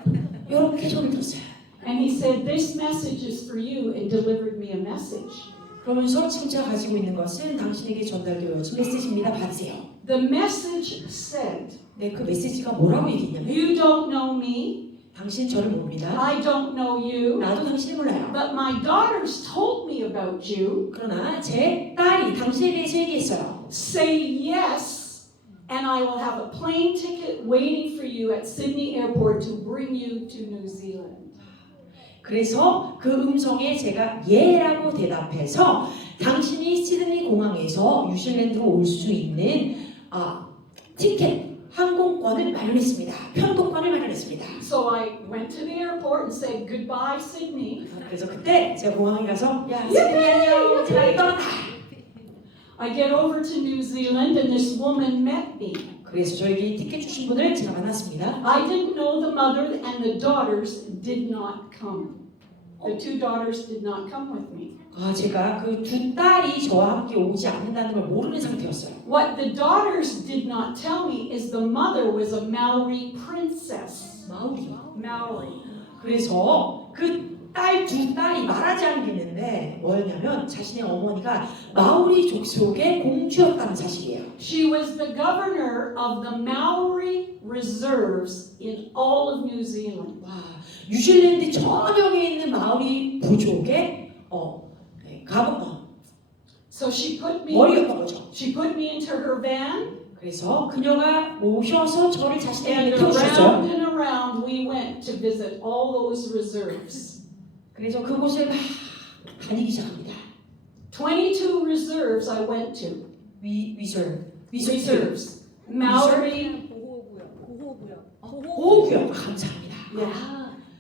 이렇게 손을 들었어요. And he said, "This message is for you," and delivered me a message. 그러면서 지금 제가 가지고 있는 것은 당신에게 전달되어진 메시지입니다. 받으세요. The message said, 네, 그 메시지가 뭐라고 얘기했냐면 "You don't know me, 당신 저를 모릅니다. I don't know you, 나도 당신을 몰라요. but my daughters told me about you. 그러나 제 딸이 당신에 대해서 얘기했어요. Say yes, and I will have a plane ticket waiting for you at Sydney Airport to bring you to New Zealand." 그래서 그 음성에 제가 예라고 대답해서 당신이 시드니 공항에서 뉴질랜드로 올 수 있는 티켓, 항공권을 마련했습니다. 편도권을 마련했습니다. So I went to the airport and said, "Goodbye, Sydney." 그래서 그때 제가 공항에 가서 야, 시드니 안녕, 제가 떠난다. I get over to New Zealand and this woman met me. 그래서 저에게 티켓 주신 분을 제가 만났습니다. I didn't know the mother and the daughters did not come. The two daughters did not come with me. 제가 그 두 딸이 저와 함께 오지 않는다는 걸 모르는 상태였어요. What the daughters did not tell me is the mother was a Maori princess. Maori. 그래서 그 두 딸이 말하지 않은 게 있는데 뭐였냐면 자신의 어머니가 마오리 족속의 공주였다는 사실이에요. She was the governor of the Maori reserves in all of New Zealand. 와, 뉴질랜드 전역에 있는 마오리 부족의 So she put 머리였던 거죠. me into her van, 그래서 그녀가 모셔서 저를 자신의 and 안에 태우셨어요. around and around we went to visit all those reserves. 그래서 그곳을 막 다니기 시작합니다. 22 reserves I went to. Reserves. Maori. 보호구역. 감사합니다. Yeah.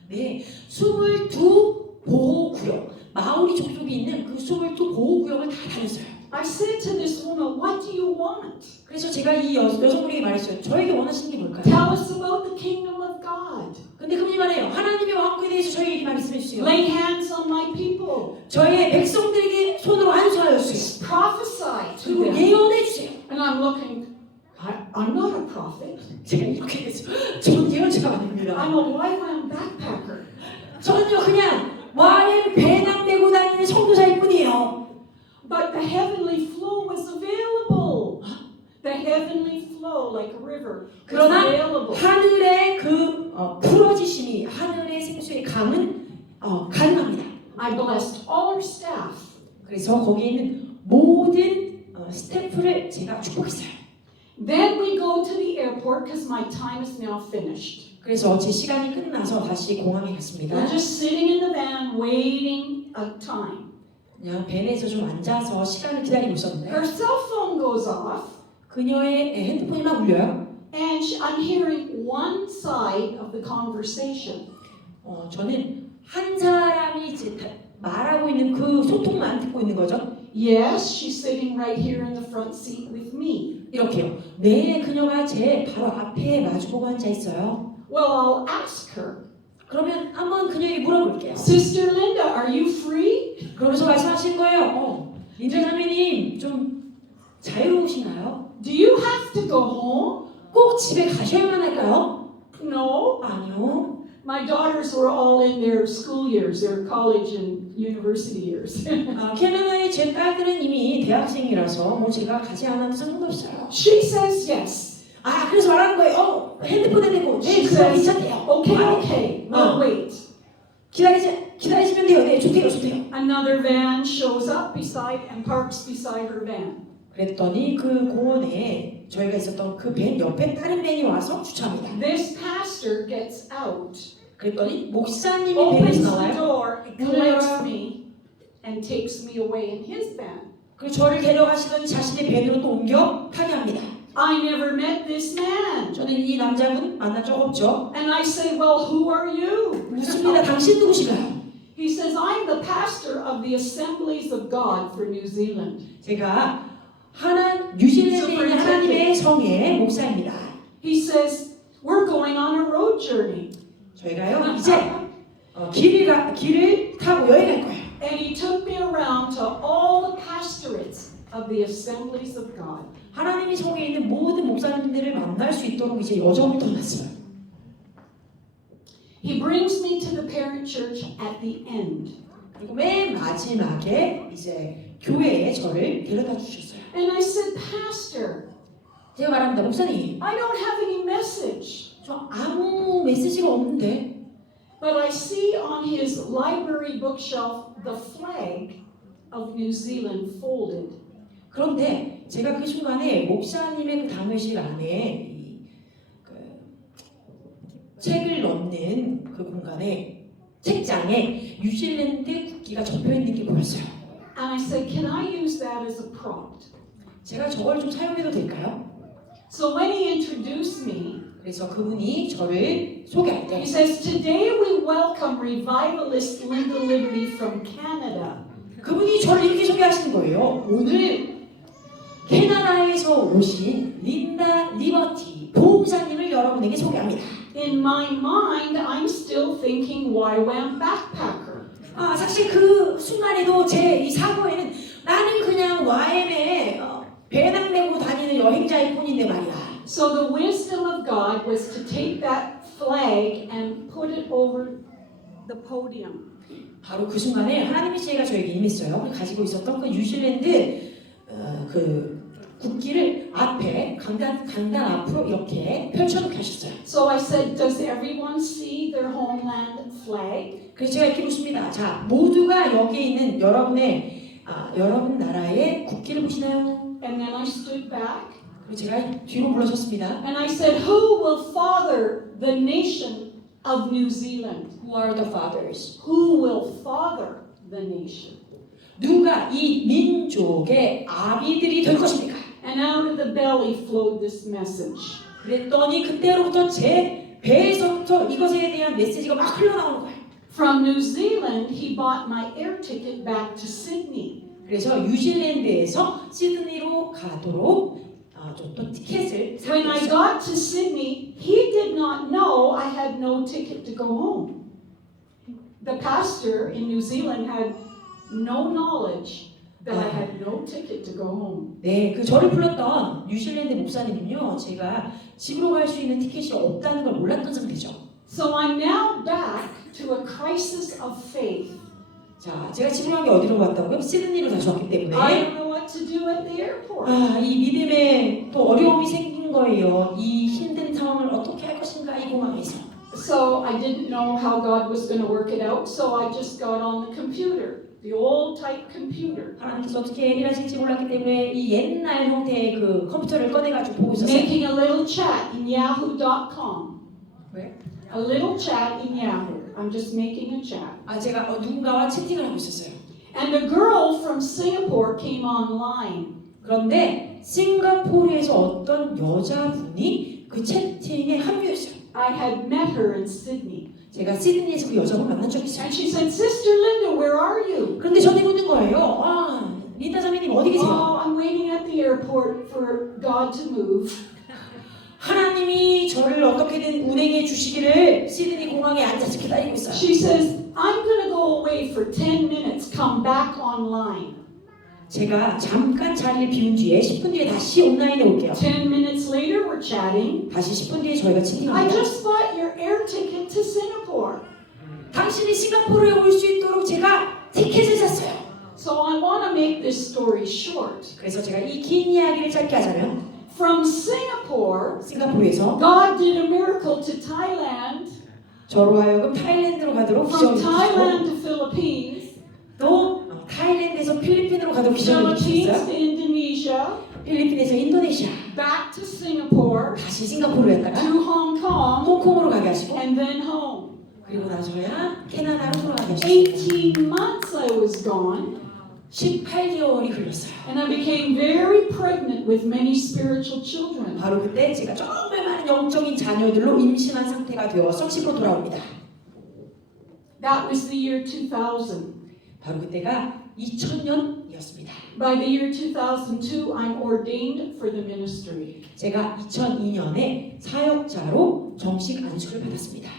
네, 22 보호구역. 마오리 족속이 있는 그 22 보호구역을 다 다녔어요. I said to this woman, "What do you want? 그래서 제가 이 여성분에게 말했어요. 저에게 원하시는 게 뭘까요? Tell us about the kingdom of God. 근데 그분이 말해요. 하나님의 왕국에 대해서 저에게 말씀해 주세요. Lay hands on my people. 저의 백성들에게 손으로 안수하여 주세요. Prophesy to 그리고 them." 예언해 주세요. And I'm looking, I'm not a prophet. 제가 이렇게 해서 저는 예언자가 아닙니다. I'm a YWAM backpacker. 저는요 그냥 와인 배낭 메고 다니는 선교사일 뿐이에요. But the heavenly flow was available. The heavenly flow, like a river, was 그러나 available. 하늘의 그 풀어지심이 하늘의 생수의 강은 가능합니다. I blessed all our staff. 그래서 거기에 있는 모든 스태프를 제가 축복했어요. Then we go to the airport because my time is now finished. 그래서 제 시간이 끝나서 다시 공항에 갔습니다. We're just sitting in the van waiting a time. 그냥 벤에서 좀 앉아서 시간을 기다리고 있었는데 Her cell phone goes off, 그녀의 핸드폰이 막 울려요. and I'm hearing one side of the conversation. 저는 한 사람이 이제 말하고 있는 그 소통만 듣고 있는 거죠. Yes, she's sitting right here in the front seat with me. 이렇게요. 네, 그녀가 제 바로 앞에 마주보고 앉아 있어요. Well, I'll ask her. 그러면 한번 그녀에게 물어볼게요. Sister Linda, 그러면서 말씀하신 거예요. 린자 자매님 좀 자유로우신가요? Do you have to go home? 꼭 집에 가셔야만 할까요? No. 아니요. My daughters were all in their school years, their college and university years. 캐나다의 제 딸들은 이미 대학생이라서 뭐 제가 가지 않아도 상관없어요. She says yes. 그래서 말하는 거예요. 핸드폰에 대고 네, 그거 괜찮대요. Okay, we'll wait. 기다리시면 돼요. 네, 좋대요. Another van shows up beside and parks beside her van. 그랬더니 그 공원에 저희가 있었던 그 밴 옆에 다른 밴이 와서 주차합니다. This pastor gets out, 그랬더니 목사님이 opens 밴에서 the 나와요. door, collects me, and takes me away in his van. 그리고 저를 데려가시던 자신의 밴으로 또 옮겨 타게 합니다. I never met this man. 저는 이 남자분 만난 적 없죠. And I say, well, who are you? 묻습니다. 당신 누구신가요? He says, I'm the pastor of the Assemblies of God for New Zealand. 제가 뉴질랜드에 있는 하나님의 성의 목사입니다. He says, we're going on a road journey. 저희가요 이제 길을 타고 여행할 거예요. And he took me around to all the pastorates of the Assemblies of God. 하나님의 성에 있는 모든 목사님들을 만날 수 있도록 이제 여정을 떠났어요. He brings me to the parent church at the end. 그리고 맨 마지막에 이제 교회에 저를 데려다 주셨어요. And I said, Pastor, 제가 말합니다. 목사님, I don't have any message. 저 아무 메시지가 없는데. But I see on his library bookshelf the flag of New Zealand folded. 그런데 제가 그 순간에 목사님의 그 당회실 안에 책을 넣는 그 공간에 책장에 뉴질랜드 국기가 접혀 있는 게 보였어요. And I said, can I use that as a prompt? 제가 저걸 좀 사용해도 될까요? So when he introduced me, 그래서 그분이 저를 소개할 때 he says, today we welcome revivalist Linda Liberty from Canada. 그분이 저를 이렇게 소개하시는 거예요. 오늘 캐나다에서 오신 린다 리버티 보험사님을 여러분에게 소개합니다. In my mind, I'm still thinking YWAM backpacker. 사실 그 순간에도 제 이 사고에는 나는 그냥 YM에 배낭 메고 다니는 여행자일 뿐인데 말이야. So the wisdom of God was to take that flag and put it over the podium. 바로 그 순간에 하나님의 지혜가 저에게 임했어요. 가지고 있었던 그 뉴질랜드 그 국기를 앞에 강단 앞으로 이렇게 펼쳐놓게 하셨어요. So I said, does everyone see their homeland flag? 그래서 제가 이렇게 묻습니다. 자, 모두가 여기에 있는 여러분 나라의 국기를 보시나요? And then I stood back. 그리고 제가 뒤로 물러섰습니다. And I said, who will father the nation of New Zealand? Who are the fathers? Who will father the nation? 누가 이 민족의 아비들이 될 것입니까? And out of the belly flowed this message. 그랬더니 그때로부터 제 배에서부터 이것에 대한 메시지가 막 흘러나오는 거예요. From New Zealand, he bought my air ticket back to Sydney. 그래서 뉴질랜드에서 시드니로 가도록 또 티켓을 When I got to Sydney, he did not know I had no ticket to go home. The pastor in New Zealand had no knowledge that I had no ticket to go home. 네, 그 저를 불렀던 뉴질랜드 목사님은요, 제가 집으로 갈 수 있는 티켓이 없다는 걸 몰랐던 상태죠. So I'm now back to a crisis of faith. 자, 제가 집으로 간 게 어디로 갔다고요? 시드니로 다시 왔기 때문에. I don't know what to do at the airport. 이 믿음에 또 어려움이 생긴 거예요. 이 힘든 상황을 어떻게 할 것인가 이 공항에서. So I didn't know how God was going to work it out, so I just got on the computer, the old type computer. 하나님께서 어떻게 일하실지 몰랐기 때문에 이 옛날 형태의 그 컴퓨터를 꺼내가지고 보고 있었어요. Making a little chat in yahoo.com. 왜? A little chat in Yahoo. I'm just making a chat. 제가 누군가와 채팅을 하고 있었어요. And a girl from Singapore came online. 그런데 싱가포르에서 어떤 여자분이 그 채팅에 합류했어요. I had met her in Sydney. 제가 시드니에서 그 여자분을 만난 적이 있어요. And she said, Sister Linda, where are you? 그런데 저한테 묻는 거예요. 린다 자매님 어디 계세요? Oh, I'm waiting at the airport for God to move. 하나님이 저를 어떻게든 운행해 주시기를 시드니 공항에 앉아서 기다리고 있어요. She says, I'm going to go away for 10 minutes, come back online. 제가 잠깐 자리를 비운 뒤에 10분 뒤에 다시 온라인에 올게요. 10 minutes later, we're chatting. 다시 10분 뒤에 저희가 I 채팅합니다. just bought your air ticket to Singapore. 당신이 싱가포르에 올 수 있도록 제가 티켓을 샀어요. So I want to make this story short. 그래서 제가 이 긴 이야기를 짧게 하자면 From Singapore, 싱가포르에서 God did a miracle to Thailand. 저로 하여금 타일랜드로 가도록 From 기적을 Thailand 주시고 to Philippines. 또 타일랜드에서 필리핀으로 가도록 기적을 Philippines 주셨어요. to Indonesia. 필리핀에서 인도네시아 Back to Singapore. 다시 싱가포르로 To 했다가 Hong Kong. 홍콩으로 가게 하시고 And then home. 그리고 나서야 캐나다로 돌아가게 하셨어요. 18 months I was gone. 18개월이 흘렀어요. And I became very pregnant with many spiritual children. 바로 그때 제가 정말 많은 영적인 자녀들로 임신한 상태가 되어서 집으로 돌아옵니다. That was the year 2000. 바로 그때가 2000년이었습니다. By the year 2002, I'm ordained for the ministry. 제가 2002년에 사역자로 정식 안수를 받았습니다.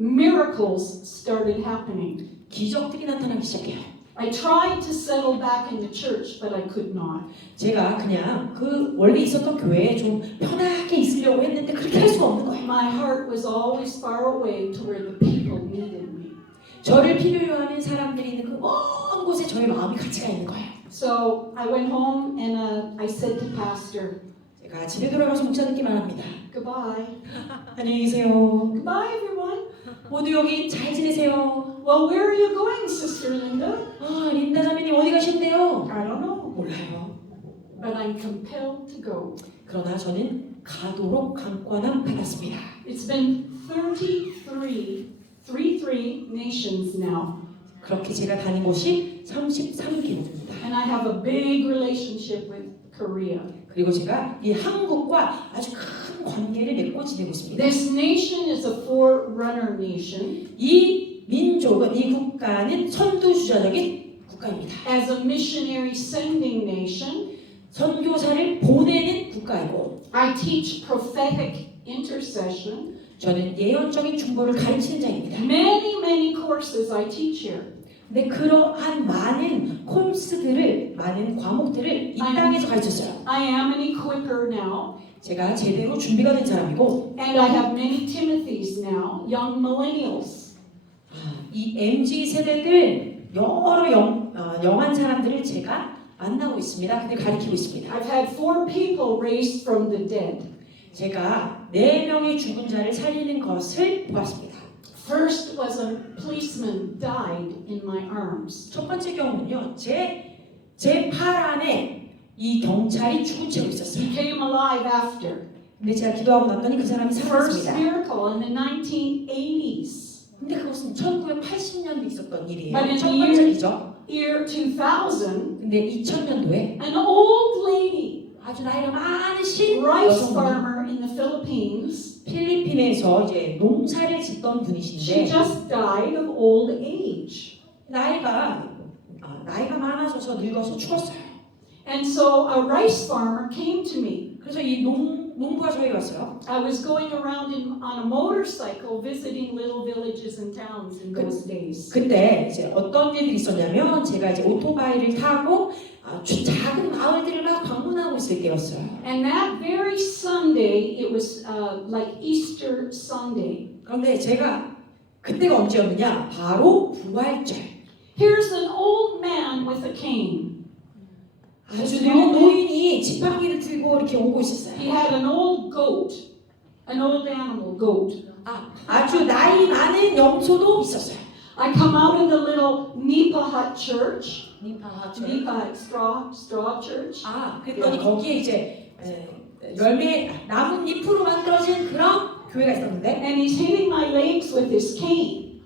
Miracles started happening. 기적들이 나타나기 시작해요. I tried to settle back in the church, but I could not. 제가 그냥 그 원래 있었던 교회에 좀 편하게 있으려고 했는데 그렇게 할 수가 없는 거예요. My heart was always far away to where the people needed me. 저를 필요로 하는 사람들이 있는 그 먼 곳에 저의 마음이 같이 가 있는 거예요. So I went home and I said to Pastor, 제가 집에 돌아가서 목사님께 말합니다. goodbye. 안녕히 계세요. Goodbye, everyone. 모두 여기 잘 지내세요. Well, where are you going, Sister Linda? 아, 린다 자매님 어디 가신대요? I don't know, 몰라요. but I'm compelled to go. 그러나 저는 가도록 강권함 받았습니다. It's been 33 nations now, 그렇게 제가 다닌 곳이 33개국입니다. and I have a big relationship with Korea. 그리고 제가 이 한국과 아주 큰 관계를 맺고 지내고 있습니다. This nation is a forerunner nation. 이 민족은, 이 국가는 선두주자적인 국가입니다. As a missionary sending nation, 선교사를 보내는 국가이고 I teach prophetic intercession. 저는 예언적인 중보를 가르치는 자입니다. Many courses I teach here. 근데 그러한 많은 코र्스들을, 많은 과목들을 이 땅에서 가르쳤어요. I am an equiper now, 제가 제대로 준비가 된 사람이고 and I have many Timothys now, young millennials. 이 MZ 세대들 여러 영한 사람들을 제가 만나고 있습니다. 그들 가르치고 있습니다. I've had 4 people raised from the dead. 제가 4명의 죽은 자를 살리는 것을 보았습니다. First was a policeman died in my arms. 첫 번째 경우는요. 제 팔 안에 이 경찰이 죽은 채로 있었어요. He came alive after. 근데 제가 기도하고 났더니 그 사람이 First 살았습니다. miracle in the 1980s. 근데 그것은 1980년도에 있었던 일이에요. But in 첫 the 번째 기적. Year 2000, 근데 2000년도에 an old lady, 아주 나이가 많으신 rice 여성분이 farmer in the Philippines, 필리핀에서 이제 농사를 짓던 she 분이신데 just died of old age. 나이가 많아져서 늙어서 죽었어요. And so a rice farmer came to me. 그래서 이 농부가 저희 왔어요. I was going around on a motorcycle visiting little villages and towns in those days. 그때 이제 어떤 일들이 있었냐면 제가 이제 오토바이를 타고 작은 마을들을 막 방문하고 있을 때였어요. And that very Sunday, it was like Easter Sunday. 그런데 제가 그때가 언제였느냐? 바로 부활절. Here's an old man with a cane. 아주 늙은 노인이 지팡이를 들고 이렇게 오고 있었어요. He had an old goat, an old animal goat. 아주 나이 많은 염소도 있었어요. I come out of the little Nipa hut church, Nipa Nipa straw church. 그랬더니 거기에 이제 나뭇잎으로 만들어진 그런 교회가 있었는데 And he's hitting my legs with his cane.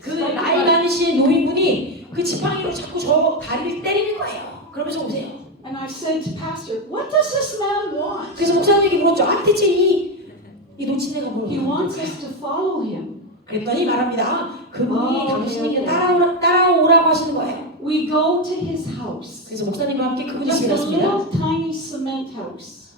그 나이 많으신 노인분이 그 지팡이로 자꾸 저 다리를 때리는 거예요. 그러면서 오세요. And I said to Pastor, what does this man want? 그래서 목사님에게 물었죠. 대체 이 노친애가 뭘 He wants 원하는 us to follow him. 그랬더니 말합니다. 그분이 당신에게 따라오라고 하시는 거예요. We go to his house. 그래서 목사님과 함께 그분이 Just 집에 a 갔습니다. little tiny cement house.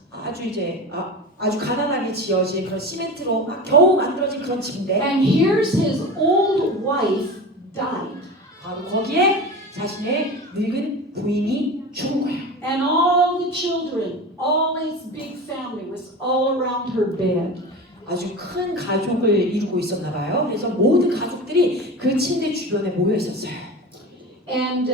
아주 가난하게 지어진 그런 시멘트로 막 겨우 만들어진 그런 집인데 And here's his old wife died. 바로 거기에 자신의 늙은 부인이 죽은 거예요. And all the children, all his big family was all around her bed. 아주 큰 가족을 이루고 있었나 봐요. 그래서 모든 가족들이 그 침대 주변에 모여 있었어요. And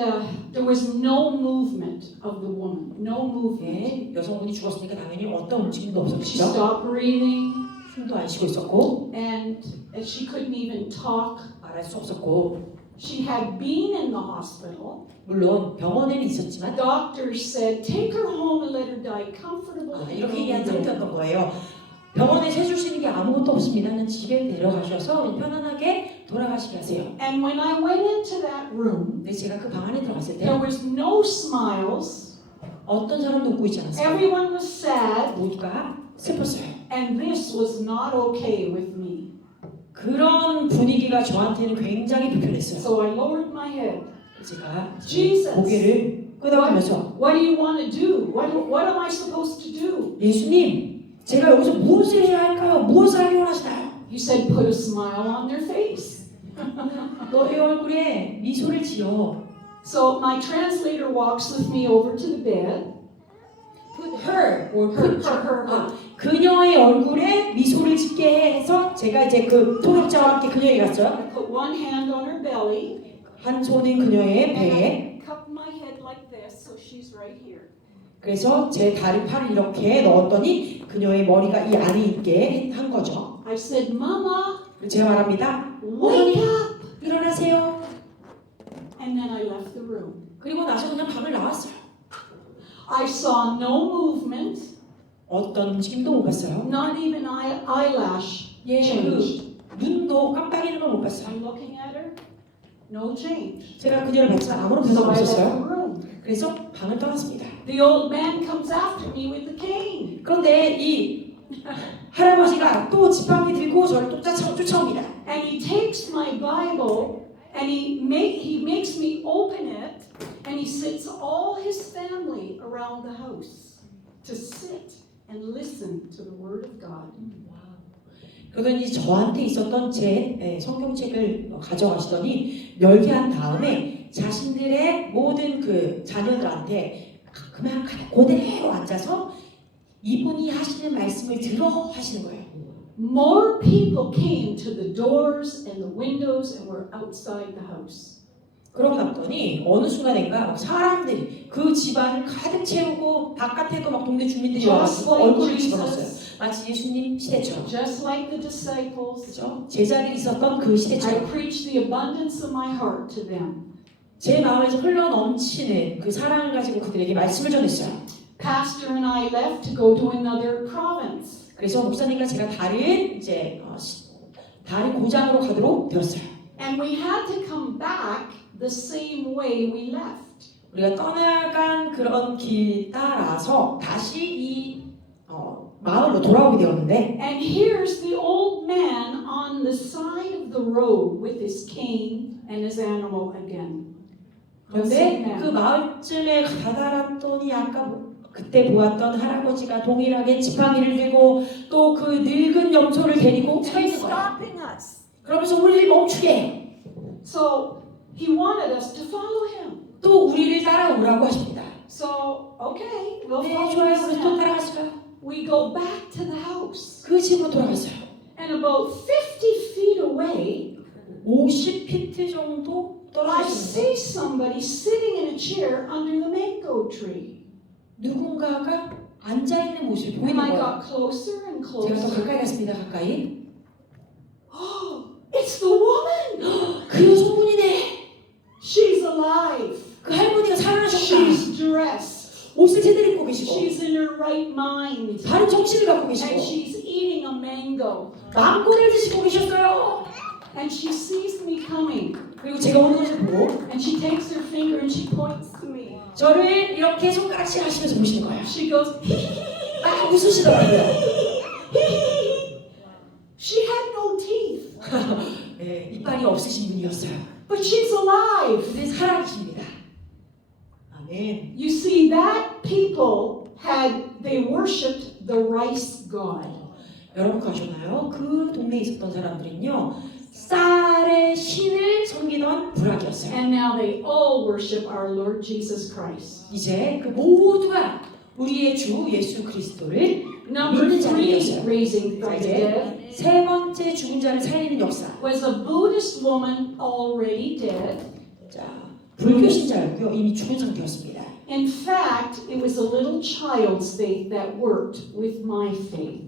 there was no movement of the woman, no movement. 네, 여성분이 죽었으니까 당연히 어떤 움직임도 She 없었죠. stopped breathing, 숨도 안 쉬고 있었고 and she couldn't even talk. 말할 수 없었고 She had been in the hospital. 물론 병원에는 있었지만 Doctors said, take her home and let her die comfortably. 이렇게 얘기한 상태였던 거예요. 병원에 해줄 수 있는 게 아무것도 없습니다. 그냥 집에 데려가셔서 편안하게 돌아가시게 하세요. And when I went into that room, 근데 제가 그 방 안에 들어갔을 때 there was no smiles. 어떤 사람도 웃고 있지 않았어요. Everyone was sad, 모두가 슬펐어요. and this was not okay with me. 그런 분위기가 저한테는 굉장히 불편했어요. So I lowered my head. 제가 Jesus. 고개를 끄덕이면서 What do you want to do? What am I supposed to do? 예수님, 제가 여기서 무엇을 해야 할까요? 무엇을 하기 원하시나요? He said, put a smile on their face. 너의 얼굴에 미소를 지어. So my translator walks with me over to the bed. Put her or Her, put her, her. 그녀의 얼굴에 미소를 짓게 해서 제가 이제 그 통역자와 함께 그녀에게 갔어요. I put one hand on her belly. 한 손은 그녀의 And 배에 I cup my head like this, so she's right here. 그래서 제 다리 팔을 이렇게 넣었더니 그녀의 머리가 이 안에 있게 한 거죠. I said, Mama, 제가 말합니다. wake up. 일어나세요. And then I left the room. 그리고 나서 그냥 방을 나왔어요. I saw no movement, 어떤 움직임도 못 봤어요. not even eyelash 예, changed. 그 눈도 깜빡이는 걸 못 봤어요. I'm looking at her, no change. 제가 그녀를 봤지만 아무런 So 변화가 I left the 없었어요. room. 그래서 방을 떠났습니다. The old man comes after me with the cane. 그런데 이 할아버지가 또 지팡이 들고 저를 또 쫓아옵니다. And he takes my Bible and he makes me open it and he sits all his family around the house to sit and listen to the word of God. 그러더니 저한테 있었던 제 성경책을 가져가시더니 열게 한 다음에 자신들의 모든 그 자녀들한테 그냥 그대로 앉아서 이분이 하시는 말씀을 들어 하시는 거예요. More people came to the doors and the windows and were outside the house. 그러고 났더니 어느 순간인가 막 사람들이 그 집안을 가득 채우고 바깥에도 막 동네 주민들이 Just 와서 like 얼굴을 집어넣었어요. Jesus, 마치 예수님 시대처럼. just like the disciples, 그렇죠? 제자들이 있었던 그 I 시대처럼 preached the abundance of my heart to them. 제 마음에서 흘러 넘치는 그 사랑을 가지고 그들에게 말씀을 전했어요. Pastor and I left to go to another province. 그래서 목사님과 제가 다른 고장으로 가도록 되었어요. And we had to come back the same way we left. 우리가 떠나간 그런 길 따라서 다시 이 마을로 돌아오게 되었는데 And here's the old man on the side of the road with his cane and his animal again. 그런데 그 마을쯤에 다다랐더니 아까 그때 보았던 할아버지가 동일하게 지팡이를 들고 또 그 늙은 염소를 데리고 서 있는 거예요. stopping us. 그러면서 우리를 멈추게 해. So he wanted us to follow him. 또 우리를 따라오라고 하십니다. So okay, we'll 네, follow 좋아요. his 우리 또 man. 따라갔어요. We go back to the house. 그 집으로 돌아갔어요. And about 50 feet away, 50피트 정도 I 떨어졌어요. see somebody sitting in a chair under the mango tree. 누군가가 앉아있는 모습이 And 보이는 I 거예요. got closer and 제가 더 closer. 가까이 갔습니다. 가까이. Oh, it's the woman. 그 여성분이네. She's alive. 그 할머니가 살아나셨다. She's dressed. 옷을 제대로 입고 계시고 She's in her right mind. 바른 정신을 갖고 And 계시고 she's eating a mango. 망고를 드시고 계셨어요. And she sees me coming. 그리고 제가 오는 것을 보고 And she takes her finger and she points to me. 저를 이렇게 손가락질 하시면서 보시는 거예요. She goes, 막 웃으시더라고요. She had no teeth. 네, 이빨이 없으신 분이었어요. But she's alive. 근데 살아계십니다. 아멘. You see, that people they worshipped the rice god. 여러분 아시나요? 그 동네에 있었던 사람들은요 쌀의 신을 섬기던 부락이었어요. And now they all worship our Lord Jesus Christ. 이제 그 모두가 우리의 주 예수 그리스도를 Number 믿는 3, 자들이었어요. raising 자, from the 이제 dead, 세 번째 죽은 자를 살리는 역사. was a Buddhist woman already dead. 자, 불교 신자였고요. 이미 죽은 상태였습니다. In fact, it was a little child's faith that worked with my faith.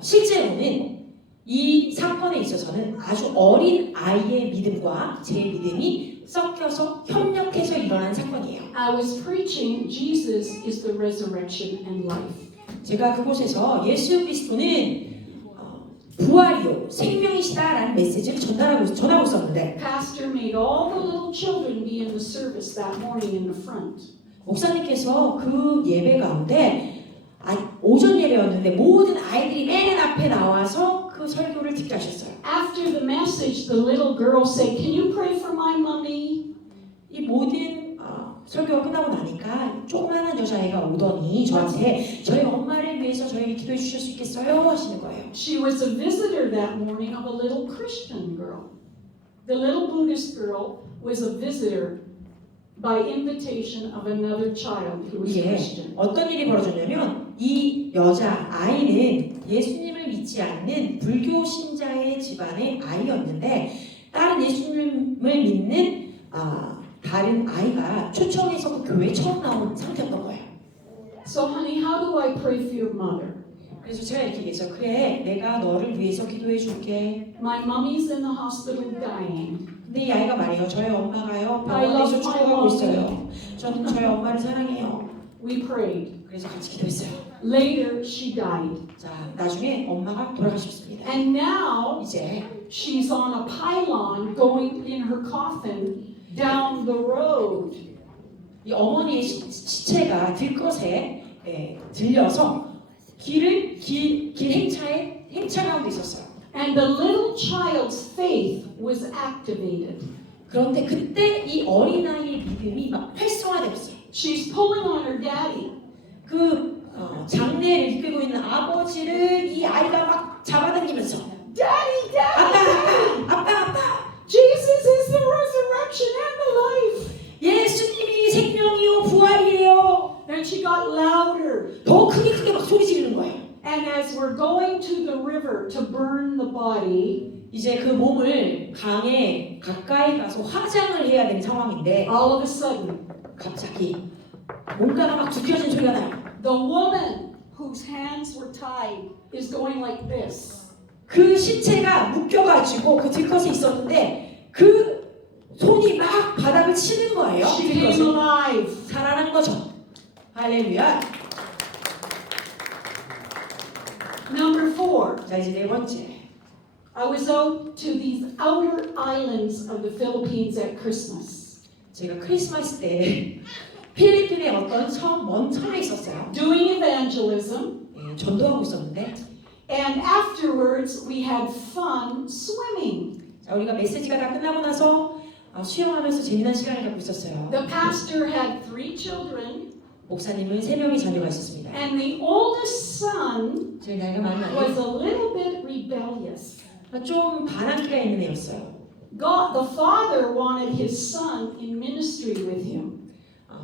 실제로는 이 사건에 있어서는 아주 어린 아이의 믿음과 제 믿음이 섞여서 협력해서 일어난 사건이에요. I was preaching Jesus is the resurrection and life. 제가 그곳에서 예수 그리스도는 부활이요 생명이시다라는 메시지를 전하고 있었는데 Pastor made all the little children be in the service that morning in the front. 목사님께서 그 예배 가운데 오전 예배였는데 모든 아이들이 맨 앞에 나와서 그 설교를 듣게 하셨어요. After the message, the little girl said, "Can you pray for my mommy?" 이 모든 설교가 끝나고 나니까 조그마한 여자아이가 오더니 저한테 저희 엄마를 위해서 저에게 기도해 주실 수 있겠어요? 하시는 거예요. She was a visitor that morning of a little Christian girl. The little Buddhist girl was a visitor by invitation of another child who was 이게 Christian. 어떤 일이 벌어졌냐면 이 여자 아이는 예수님을 믿지 않는 불교 신자의 집안의 아이였는데 다른 예수님을 믿는 다른 아이가 초청해서 그 교회에 처음 나온 상태였던 거예요. So honey, how do I pray for your mother? 그래서 제가 이렇게 얘기했죠. 그래, 내가 너를 위해서 기도해 줄게. My mommy's in the hospital dying. 근데 이 아이가 말해요. 저희 엄마가요 I 병원에서 love my 죽어가고 mommy. 있어요. 저는 저희 엄마를 사랑해요. We prayed. 그래서 같이 기도했어요. Later, she died. 자, 나중에 엄마가 돌아가셨습니다. And now 이제 she's on a pylon going in her coffin down the road. 이 어머니의 시체가 들것에 들려서 길 행차 가운데 있었어요. And the little child's faith was activated. 그런데 그때 이 어린아이의 믿음이 막 활성화되었어요. She's pulling on her daddy. 그 장례를 이끌고 있는 아버지를 이 아이가 막 잡아당기면서 Daddy, daddy! 아빠 Jesus is the resurrection and the life. 예수님이 생명이요 부활이에요. And she got louder. 더 크게 막 소리 지르는 거예요. And as we're going to the river to burn the body, 이제 그 몸을 강에 가까이 가서 화장을 해야 되는 상황인데 all of a sudden, 갑자기 뭔가가 막 두드려진 소리가 나요. the woman whose hands were tied is going like this. 그 시체가 묶여가지고 그 들것에 있었는데 그 손이 막 바닥을 치는 거예요. She came 들것을. alive. 살아난 거죠. 할렐루야. Number 4. 자 이제 네 번째. I was out to these outer islands of the Philippines at Christmas, 제가 크리스마스 때 필리핀의 어떤 먼 섬에 있었어요. doing evangelism, 전도하고 있었는데 and afterwards we had fun swimming. 자, 우리가 메시지가 다 끝나고 나서 수영하면서 재미난 시간을 갖고 있었어요. The pastor had 3 children, 목사님은 3명의 자녀가 있었습니다. and the oldest son 제일 나이가 많은 아이. was a little bit rebellious. 좀 반항기가 있는 애였어요. God, the father wanted his son in ministry with him.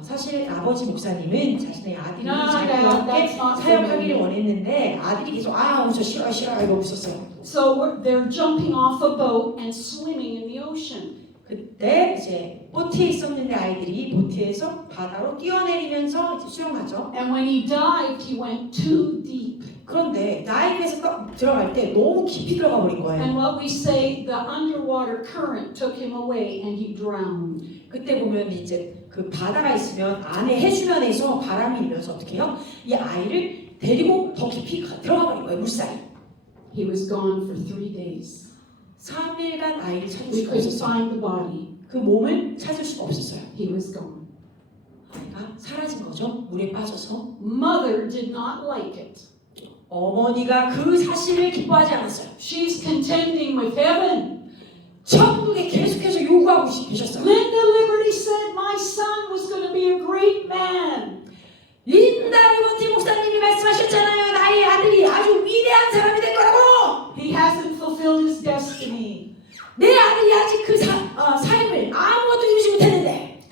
사실 아버지 목사님은 자신의 아들이 No, 자기와 함께 that's not 사역하기를 for 원했는데 아들이 계속 저 싫어 이러고 있었어요. So they're jumping off a boat and swimming in the ocean. 그때 이제 보트에 있었는데 아이들이 보트에서 바다로 뛰어내리면서 이제 수영하죠. And when he dived, he went too deep. 그런데 다이브에서 딱 들어갈 때 너무 깊이 들어가 버린 거예요. And what we say, the underwater current took him away and he drowned. 그때 보면 이제 그 바다가 있으면 안에 해수면에서 바람이 일면서 어떻게 해요? 이 아이를 데리고 더 깊이 들어가 버린 거예요, 물살이. He was gone for 3 days. 3일간 아이를 찾을 We 수가 couldn't 없었어요. find the body. 그 몸을 찾을 수가 없었어요. He was gone. 아이가 사라진 거죠. 물에 빠져서. Mother did not like it. 어머니가 그 사실을 기뻐하지 않았어요. She's contending with heaven. 천국에 계속해서 요구하고 계셨어요. Linda Liberty said my son was going to be a great man. 린다 리버티 목사님이 말씀하셨잖아요. 나의 아들이 아주 위대한 사람이 될 거라고. He hasn't fulfilled his destiny.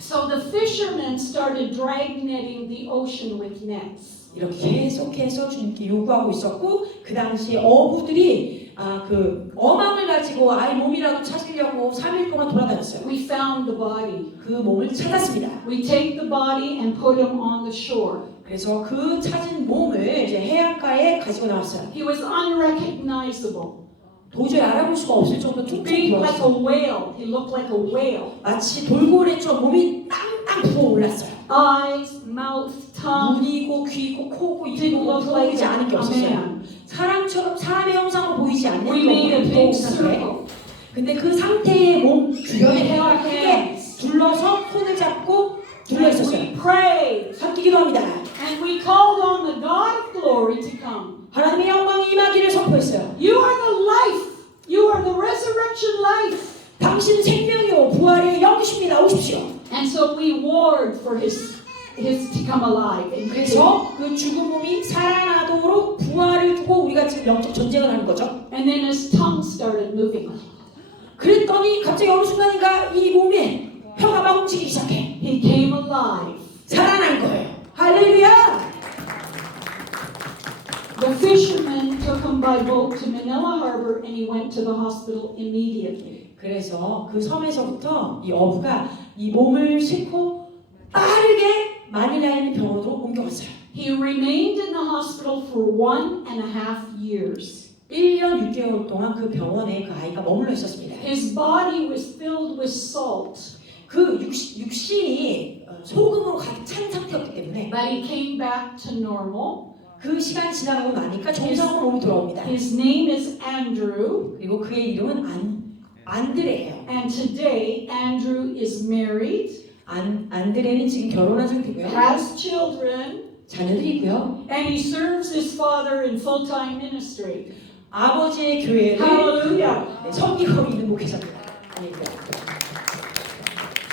So the fishermen started drag netting the ocean with nets. 이렇게 계속해서 주님께 요구하고 있었고 그 당시에 어부들이 그 어망을 가지고 아이 몸이라도 찾으려고 3일 동안 돌아다녔어요. We found the body. 그 몸을 찾았습니다. We take the body and put him on the shore. 그래서 그 찾은 몸을 이제 해안가에 가지고 나왔어요. He was unrecognizable. 도저히 알아볼 수가 없을 정도로 퉁퉁 Big like a 부었어요. whale. He looked like a whale. 마치 돌고래처럼 몸이 땅땅 부어올랐어요. Eyes, mouth, tongue. 눈이고 귀고 코고 Didn't 입고 look like 보이지 않은 게 a 없었어요. man. 사람처럼 사람의 형상으로 보이지 않는 We made a 그런 big 상태. circle. 근데 그 상태의 몸 We 주변에 held 해가 크게 hands. 둘러서 손을 잡고 둘러 And 있었어요. we prayed. 함께 기도합니다. And we called on the God of glory to come. 하나님의 영광이 임하기를 선포했어요. You are the life. You are the resurrection life. 당신 생명이요 부활의 영이십니다. 오십시오. And so we warred for his to come alive. And 그래서 그 죽은 몸이 살아나도록 부활을 두고 우리가 지금 영적 전쟁을 하는 거죠. And then his tongue started moving. 그랬더니 갑자기 어느 순간인가 이 몸에 혀가 막 움직이기 시작해. He came alive. 살아난 거예요. 할렐루야! The fisherman took him by boat to Manila Harbor and he went to the hospital immediately. 그래서 그 섬에서부터 이 어부가 이 몸을 싣고 빠르게 마닐라에 있는 병원으로 옮겨갔어요. He remained in the hospital for 1.5 years. 1년 6개월 동안 그 병원에 그 아이가 머물러 있었습니다. His body was filled with salt, 그 육신이 소금으로 가득 찬 상태였기 때문에 but he came back to normal. 그 시간이 지나가고 나니까 정상으로 몸이 돌아옵니다. His name is Andrew, 그리고 그의 이름은 안드레예요. and today Andrew is married, 안드레는 지금 결혼한 상태고요. has children, 자녀들이 있고요. and he serves his father in full-time ministry. 아버지의 교회를 Hallelujah. 섬기고 있는 목회자입니다.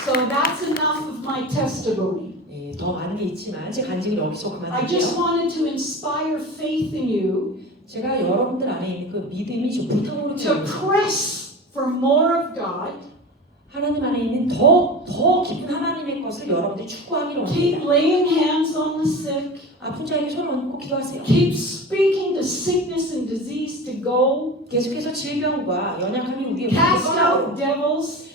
So that's enough of my testimony. 예, 더 많은 게 있지만 제 간증을 여기서 I just 그만할게요. wanted to inspire faith in you 제가 여러분들 안에 있는 그 믿음이 좀 불타오르게 to press for more of God. 하나님 안에 있는 더 깊은 하나님의 것을 여러분들이 축구하기로 Keep 합니다. laying hands on the sick. 아픈 자에게 손을 얹고 기도하세요. Keep speaking to sickness and disease to go. 계속해서 질병과 연약함이 우리의 몸에 Cast out 떠나고 devils.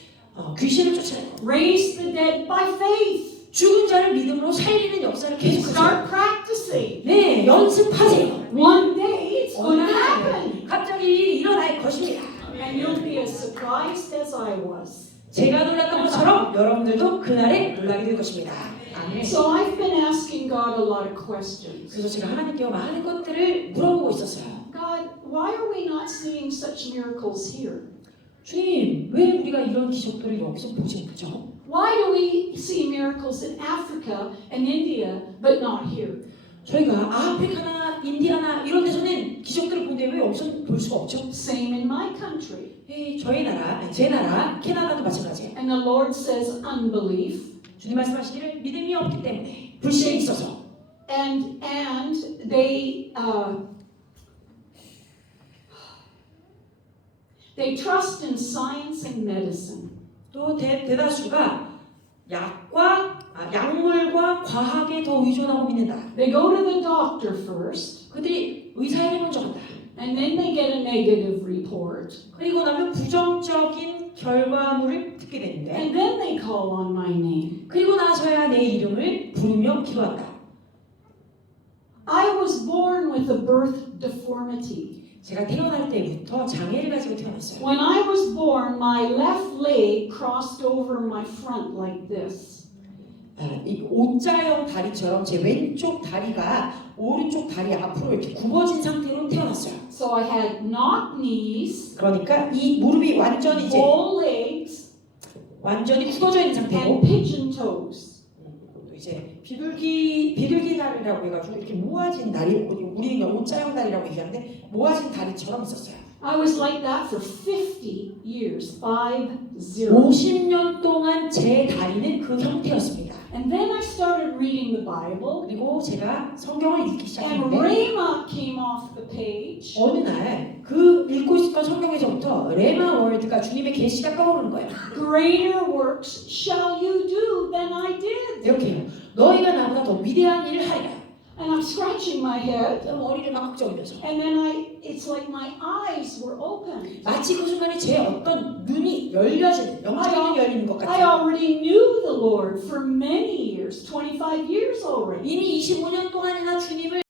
귀신을 쫓아내고 Raise the dead by faith. 죽은 자를 믿음으로 살리는 역사를 계속하세요. Start practicing. 네, 연습하세요. One day it's going to happen. 갑자기 일어날 것입니다. And you'll be as surprised as I was. 제가 놀랐던 것처럼 여러분들도 그날에 놀라게 될 것입니다. 아멘. So I've been asking God a lot of questions. 그래서 제가 하나님께 많은 것들을 물어보고 있었어요. God, why are we not seeing such miracles here? 주님, 왜 우리가 이런 기적들을 여기서 보지 못하죠? Why do we see miracles in Africa and India but not here? 저희가 아프리카나 인디아나 이런 데서는 기적들을 보는데 왜 여기서 볼 수가 없죠? Same in my country. 저희 나라, 제 나라, 캐나다도 마찬가지예요. And the Lord says unbelief. 주님 말씀하시기를 믿음이 없기 때문에 불신이 있어서 And they trust in science and medicine. 또 대다수가 약물과 과학에 더 의존하고 믿는다. They go to the doctor first, 그들이 의사에게 먼저 간다. and then they get a negative report, 그리고 나면 부정적인 결과물을 듣게 되는데 and then they call on my name. 그리고 나서야 내 이름을 부르며 기도한다. I was born with a birth deformity. 제가 태어날 때부터 장애를 가지고 태어났어요. When I was born, my left leg crossed over my front like this. 이 O자형 다리처럼 제 왼쪽 다리가 오른쪽 다리 앞으로 이렇게 굽어진 상태로 태어났어요. So I had knock knees, 그러니까 이 무릎이 완전히 이제 bow legs, 완전히 굳어져 있는 상태고 and pigeon toes. 또 이제 비둘기 다리라고 해가지고 이렇게 모아진 다리, 우리는 O자형 다리라고 얘기하는데 모아진 다리처럼 있었어요. I was like that for 50 years, 50. 50년 동안 제 다리는 그 형태였습니다. And then I started reading the Bible, 그리고 제가 성경을 읽기 and 시작했는데 Rhema came off the page. 어느 날 그 읽고 있었던 성경에서부터 레마 월드가 주님의 계시가 떠오르는 거예요. Greater works shall you do than 이렇게 해요. 너희가 나보다 더 위대한 일을 하리라. And I'm scratching my head. 머리를 막 쩍이면서 And then it's like my eyes were open. 마치 그 순간에 제 어떤 눈이 열려지는 영적인 눈이 열리는 것 I 같아요. already knew the Lord for many years, 25 years already. 이미 25년 동안이나 주님을